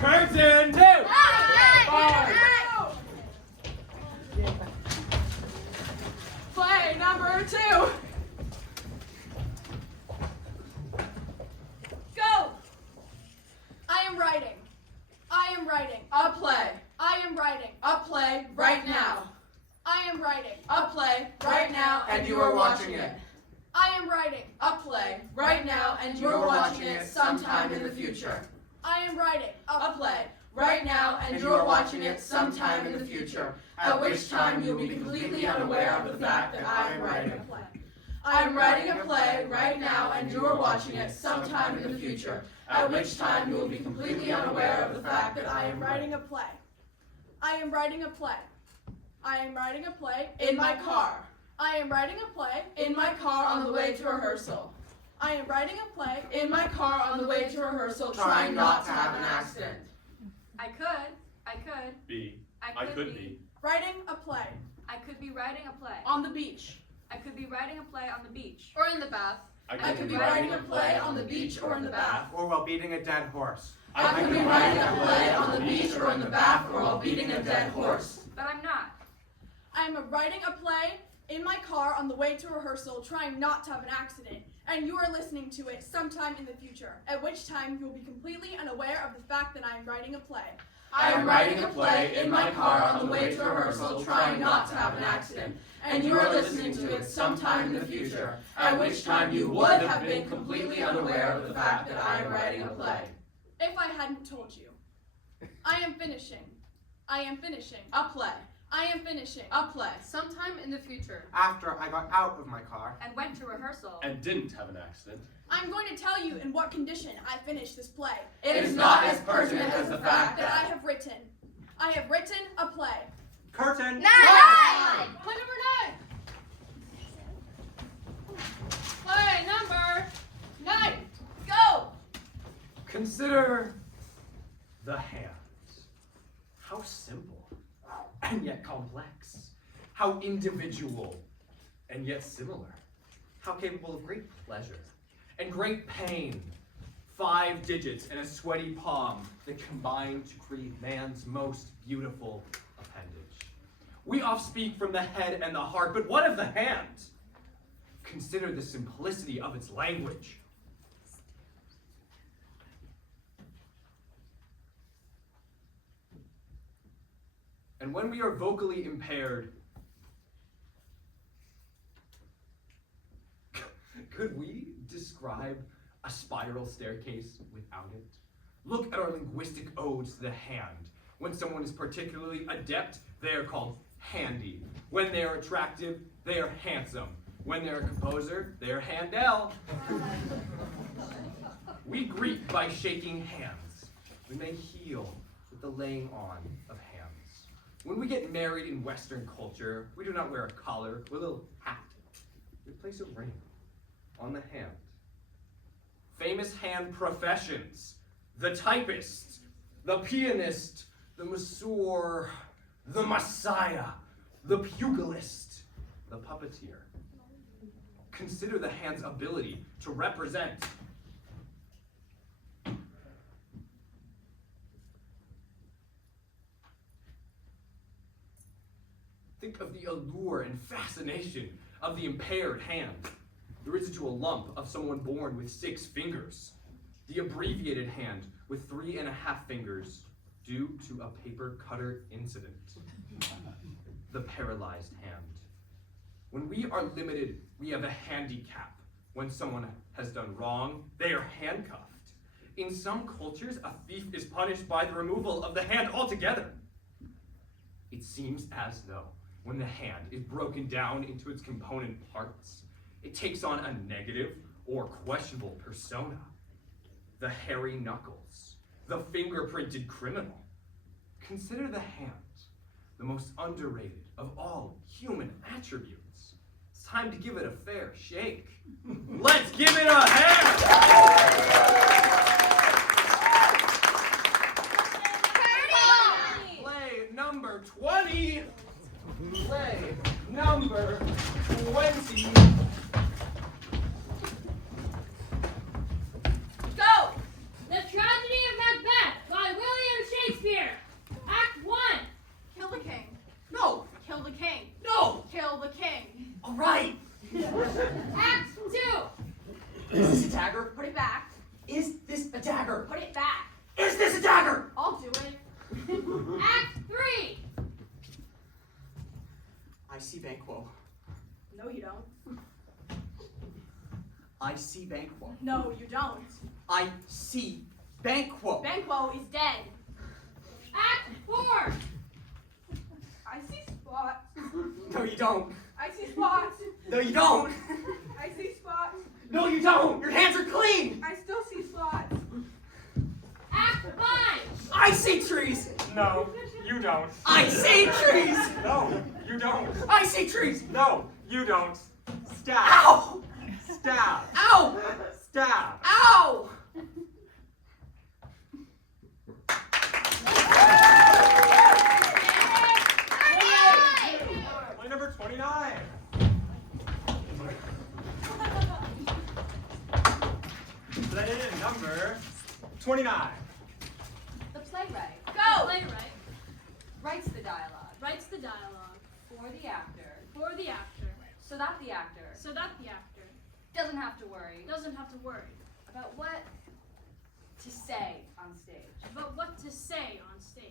Curtain 2. Play number 2. Go! I am writing. I am writing. A play. I am writing. A play right now. I am writing. A play right now, and you are watching it. I am writing. A play right now, and you are watching it sometime in the future. I am writing. A play right now, and you are watching it sometime in the future, at which time you will be completely unaware of the fact that I am writing a play. I am writing a play right now, and you are watching it sometime in the future, at which time you will be completely unaware of the fact that I am writing a play. I am writing a play. I am writing a play in my car. I am writing a play In my car on the way to rehearsal. I am writing a play In my car on the way to rehearsal, trying not to have an accident. I could B. I could be. writing a play I could be writing a play. On the beach. I could be writing a play on the beach. or in the bath. I could be writing a play on the beach or in the bath. Or while beating a dead horse. I could be writing a play on the beach or in the bath or while beating a dead horse. But I'm not. I am writing a play in my car on the way to rehearsal, trying not to have an accident, and you are listening to it sometime in the future, at which time you will be completely unaware of the fact that I am writing a play. I am writing a play in my car on the way to rehearsal, trying not to have an accident, and you are listening to it sometime in the future, at which time you would have been completely unaware of the fact that I am writing a play. If I hadn't told you. I am finishing. I am finishing. A play. I am finishing. A play. Sometime in the future. After I got out of my car. And went to rehearsal. And didn't have an accident. I'm going to tell you in what condition I finished this play. It is not as pertinent as the fact that I that have written. I have written a play. Curtain. 9! Play number 9! Play number 9! Go! Consider the hands. How simple and yet complex. How individual and yet similar. How capable of great pleasure and great pain. 5 digits and a sweaty palm that combine to create man's most beautiful appendage. We oft speak from the head and the heart, but what of the hand? Consider the simplicity of its language. And when we are vocally impaired, could we describe a spiral staircase without it? Look at our linguistic odes to the hand. When someone is particularly adept, they are called handy. When they are attractive, they are handsome. When they're a composer, they are handel. We greet by shaking hands. We may heal with the laying on of hands. When we get married in Western culture, we do not wear a collar or a little hat. We place a ring on the hand. Famous hand professions: the typist, the pianist, the masseur, the messiah, the pugilist, the puppeteer. Consider the hand's ability to represent. Think of the allure and fascination of the impaired hand, the residual lump of someone born with 6 fingers. The abbreviated hand with 3.5 fingers due to a paper cutter incident. The paralyzed hand. When we are limited, we have a handicap. When someone has done wrong, they are handcuffed. In some cultures, a thief is punished by the removal of the hand altogether. It seems as though when the hand is broken down into its component parts, it takes on a negative or questionable persona. The hairy knuckles, the fingerprinted criminal. Consider the hand, the most underrated of all human attributes. It's time to give it a fair shake. Let's give it a hand! Play number 20. Play number 20. Go! The Tragedy of Macbeth by William Shakespeare. Act 1. Kill the king. No! Kill the king. No! Kill the king. All right! Act 2. Is this a dagger? Put it back. Is this a dagger? Put it back. Is this a dagger? I'll do it. Act 3. I see Banquo. No, you don't. I see Banquo. No, you don't. I see Banquo. Banquo is dead. Act 4. I see spots. No, you don't. I see spots. No, you don't. I see spots. No, you don't. Your hands are clean. I still see spots. Act 5. I see trees. No, you don't. I see trees. No, you don't. I see trees. No, you don't. Stab. Ow! Stab. Ow! Stab. Ow! Play number 29. Play number 29. The playwright. Go! Playwright Writes the dialogue. writes the dialogue For the actor. for the actor So that the actor so that the actor doesn't have to worry doesn't have to worry about what to say on stage. about what to say on stage.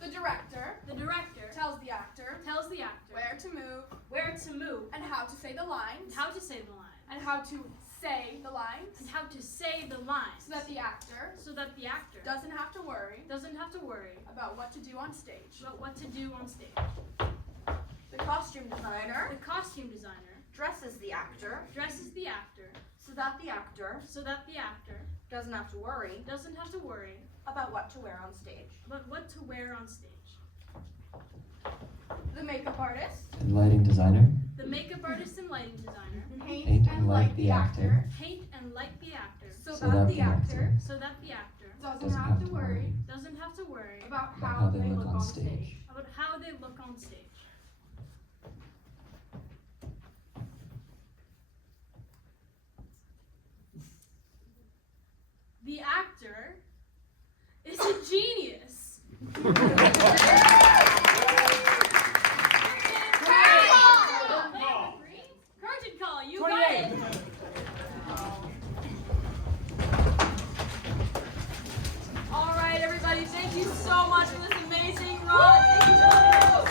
The director The director tells the actor tells the actor where to move where to move and how to say the lines how to say the line and how to say the lines and how to say the lines so that the actor doesn't have to worry about what to do on stage. about what to do on stage. The costume designer The costume designer dresses the actor dresses the actor so that the actor so that the actor doesn't have to worry doesn't have to worry about what to wear on stage. about what to wear on stage. The makeup artist And lighting designer. The makeup artist and lighting designer paint and light the actor paint and light the actor so that the actor so that the actor doesn't have to worry doesn't have to worry about About how they look on stage. about how they look on stage. The actor is a genius. Curtain call, you got it. All right, everybody, thank you so much for this amazing run.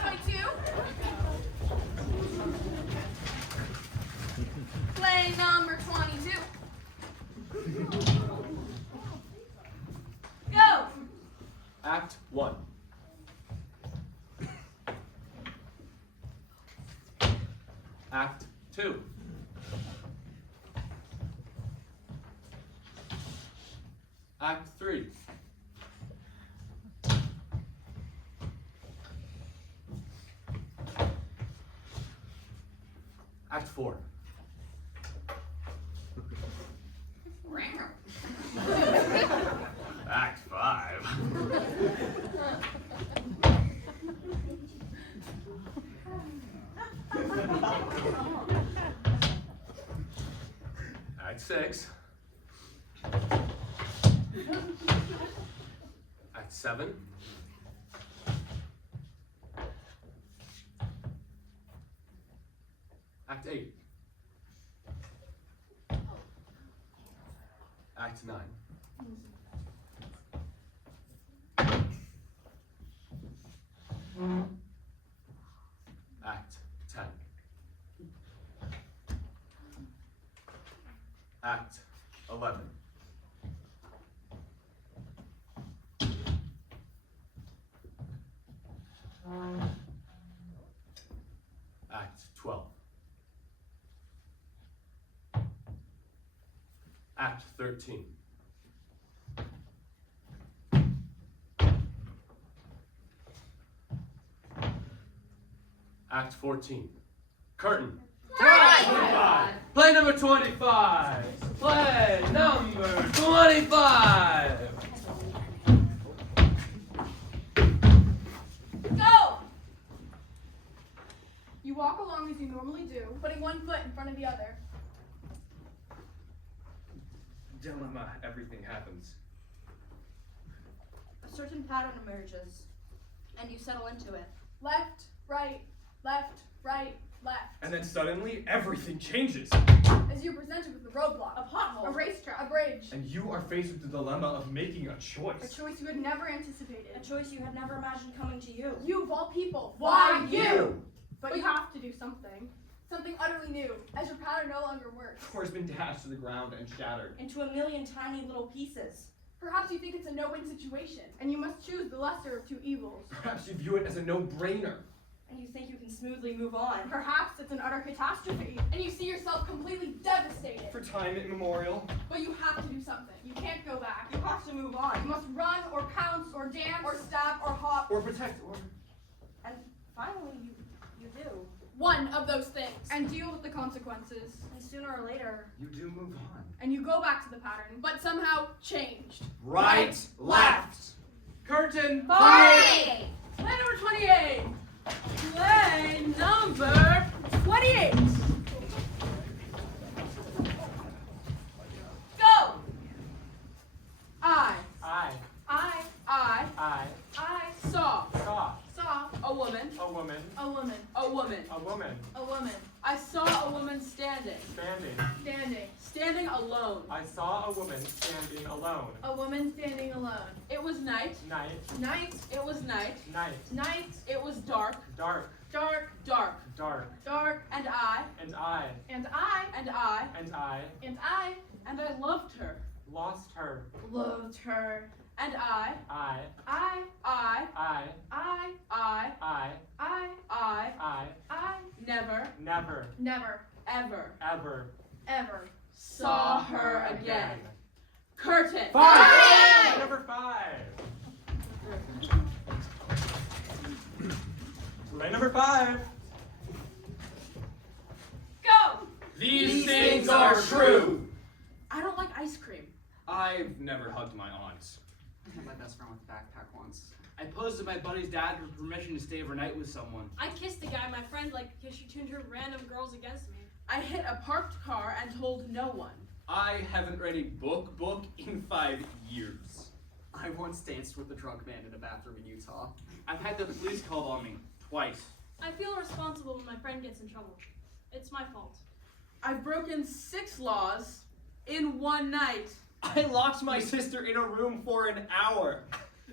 Thank you, Play number 22. Go! Act 1. Act 2. Act 3. Act 4. Act 6. Act 7. Act 8. Act 9. Act 10. Act 11. Act 12. Act 13. Act 14. Curtain. Play number 25. Play number 25. Go! You walk along as you normally do, putting one foot in front of the other. Dilemma, everything happens. A certain pattern emerges, and you settle into it. Left, right, left, right, left. And then suddenly, everything changes. As you're presented with a roadblock, a pothole, a racetrack, a bridge. And you are faced with the dilemma of making a choice. A choice you had never anticipated. A choice you had never imagined coming to you. You of all people. Why you? But you have to do something. Something utterly new, as your pattern no longer works. Core's been dashed to the ground and shattered. Into a million tiny little pieces. Perhaps you think it's a no-win situation, and you must choose the lesser of two evils. Perhaps you view it as a no-brainer. And you think you can smoothly move on. Perhaps it's an utter catastrophe, and you see yourself completely devastated. For time immemorial. But you have to do something. You can't go back. You have to move on. You must run, or pounce, or dance, or stab, or hop. Or protect, or... And finally, you do. One of those things. And deal with the consequences. And sooner or later... You do move on. And you go back to the pattern, but somehow changed. Right, left. Curtain. Play! Play number 28. Play number 28. Go! I saw a woman. I saw a woman standing alone. I saw a woman standing alone. A woman standing alone. It was night. Night. It was night. Night. It was dark. Dark. Dark. Dark. And I. And I loved her. Lost her. Loved her. And I never Ever. saw her again. Curtain. 5. Number 5. Play number 5. Go! These things are true. I don't like ice cream. I've never hugged my aunts. I had my best friend with a backpack once. I posed with my buddy's dad for permission to stay overnight with someone. I kissed a guy my friend liked because she turned her random girls against me. I hit a parked car and told no one. I haven't read a book in 5 years. I once danced with a drunk man in a bathroom in Utah. I've had the police called on me twice. I feel responsible when my friend gets in trouble. It's my fault. I've broken 6 laws in one night. I locked my sister in a room for an hour.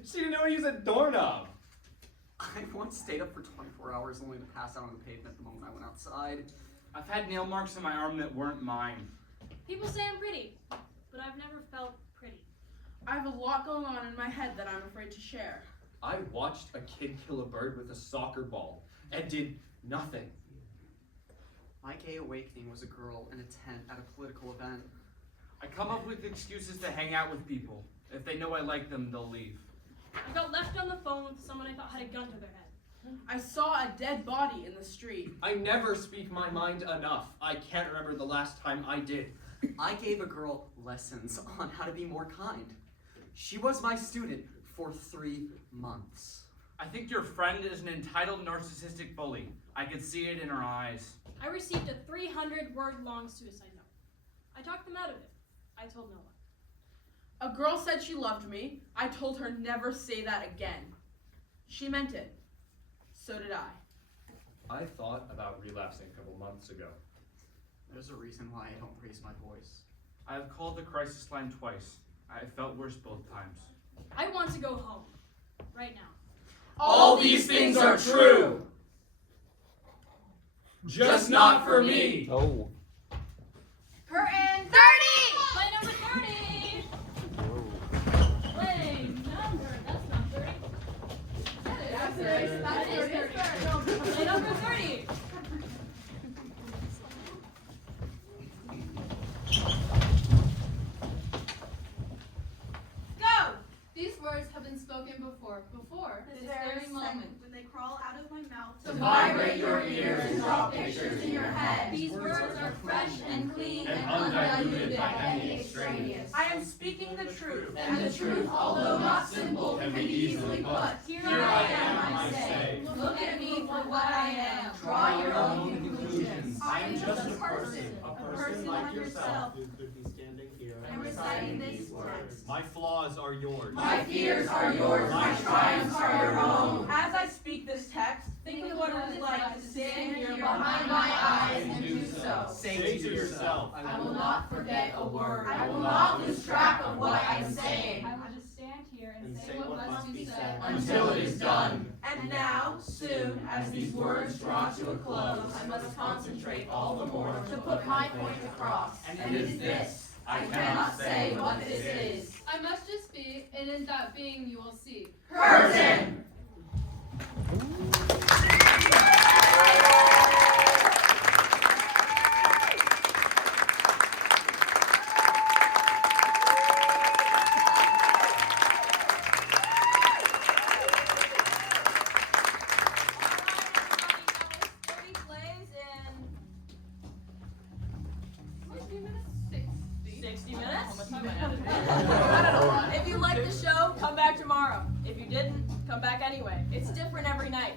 She didn't know how to use a doorknob. I once stayed up for 24 hours only to pass out on the pavement the moment I went outside. I've had nail marks on my arm that weren't mine. People say I'm pretty, but I've never felt pretty. I have a lot going on in my head that I'm afraid to share. I watched a kid kill a bird with a soccer ball and did nothing. My gay awakening was a girl in a tent at a political event. I come up with excuses to hang out with people. If they know I like them, they'll leave. I got left on the phone with someone I thought had a gun to their head. I saw a dead body in the street. I never speak my mind enough. I can't remember the last time I did. I gave a girl lessons on how to be more kind. She was my student for 3 months. I think your friend is an entitled narcissistic bully. I could see it in her eyes. I received a 300-word long suicide note. I talked them out of it. I told no one. A girl said she loved me. I told her never say that again. She meant it. So did I. I thought about relapsing a couple months ago. There's a reason why I don't raise my voice. I have called the crisis line twice. I felt worse both times. I want to go home. Right now. All these things are true. Just not for me. Oh. Curtain 30! Play number 30! Play number, that's not 30. That is 30. Play number 30. Go! These words have been spoken before this very moment. When they crawl out of my mouth To vibrate your ears and draw pictures in your head. These words are fresh and clean and undiluted by any extraneous. I am speaking the truth. And the truth, although not simple, can be easily put. Here I am, I say. Look at me for what I am. Draw your own conclusions. I am just a person like yourself, Who could be standing here and reciting these words. My flaws are yours. My fears are yours, my triumphs are your own. As I speak this text, think of what it was like to stand here Behind my eyes and do so. Say to yourself, I will not forget a word. I will not lose track of what I am saying. I will just stand here and say what must be said. Until it is done. And now, soon, As these words draw to a close, I must concentrate all the more to put my point across. And it is this. I cannot say what this is. I must just be, and in that being you will see. Curtain! If you liked the show, come back tomorrow. If you didn't, come back anyway. It's different every night.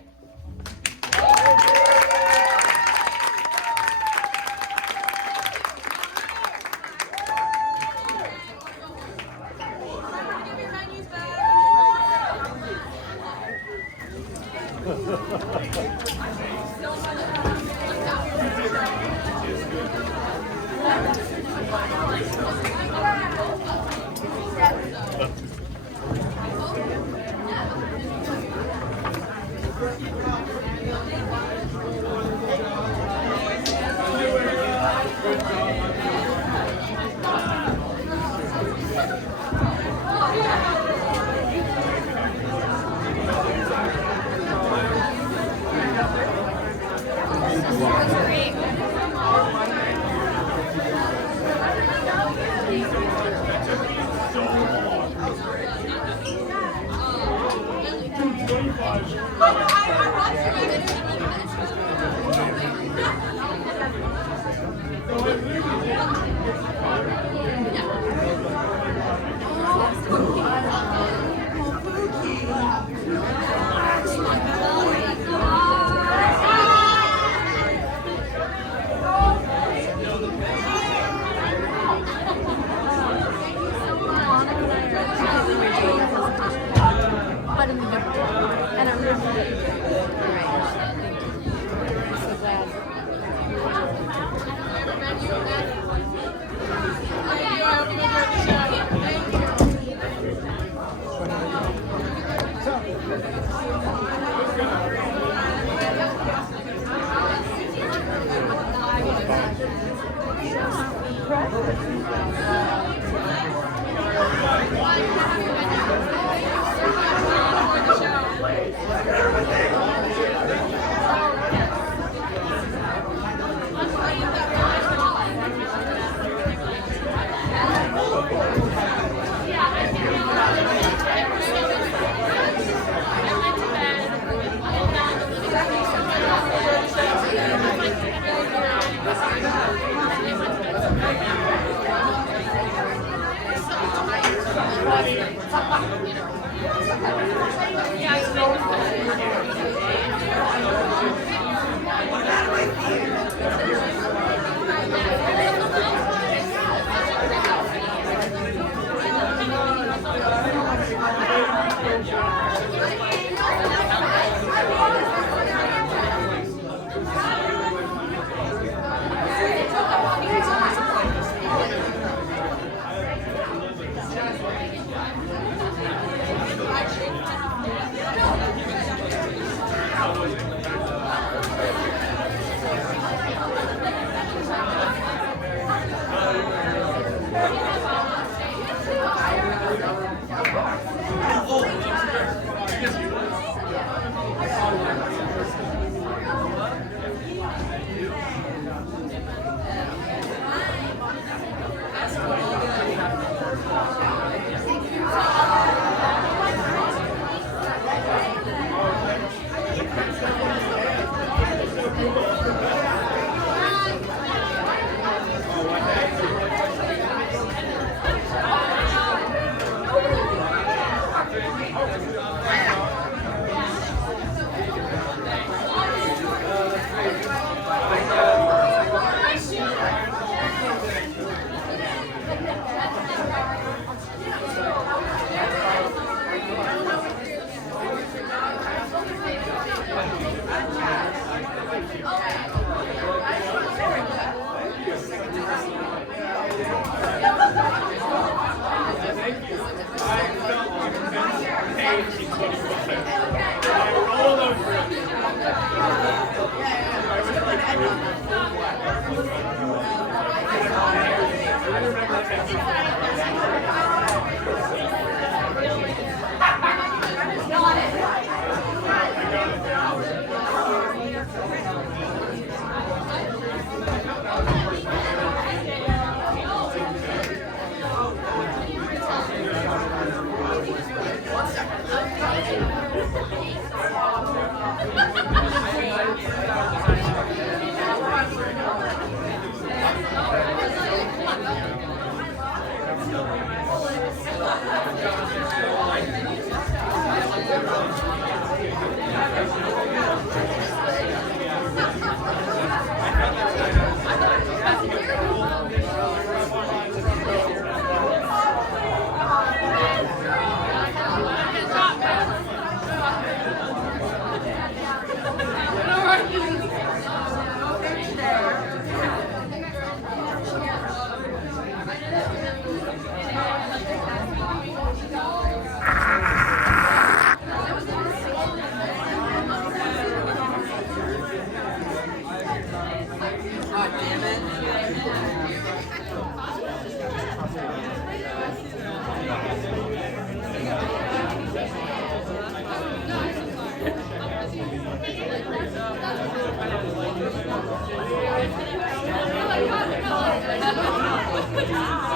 Oh my God.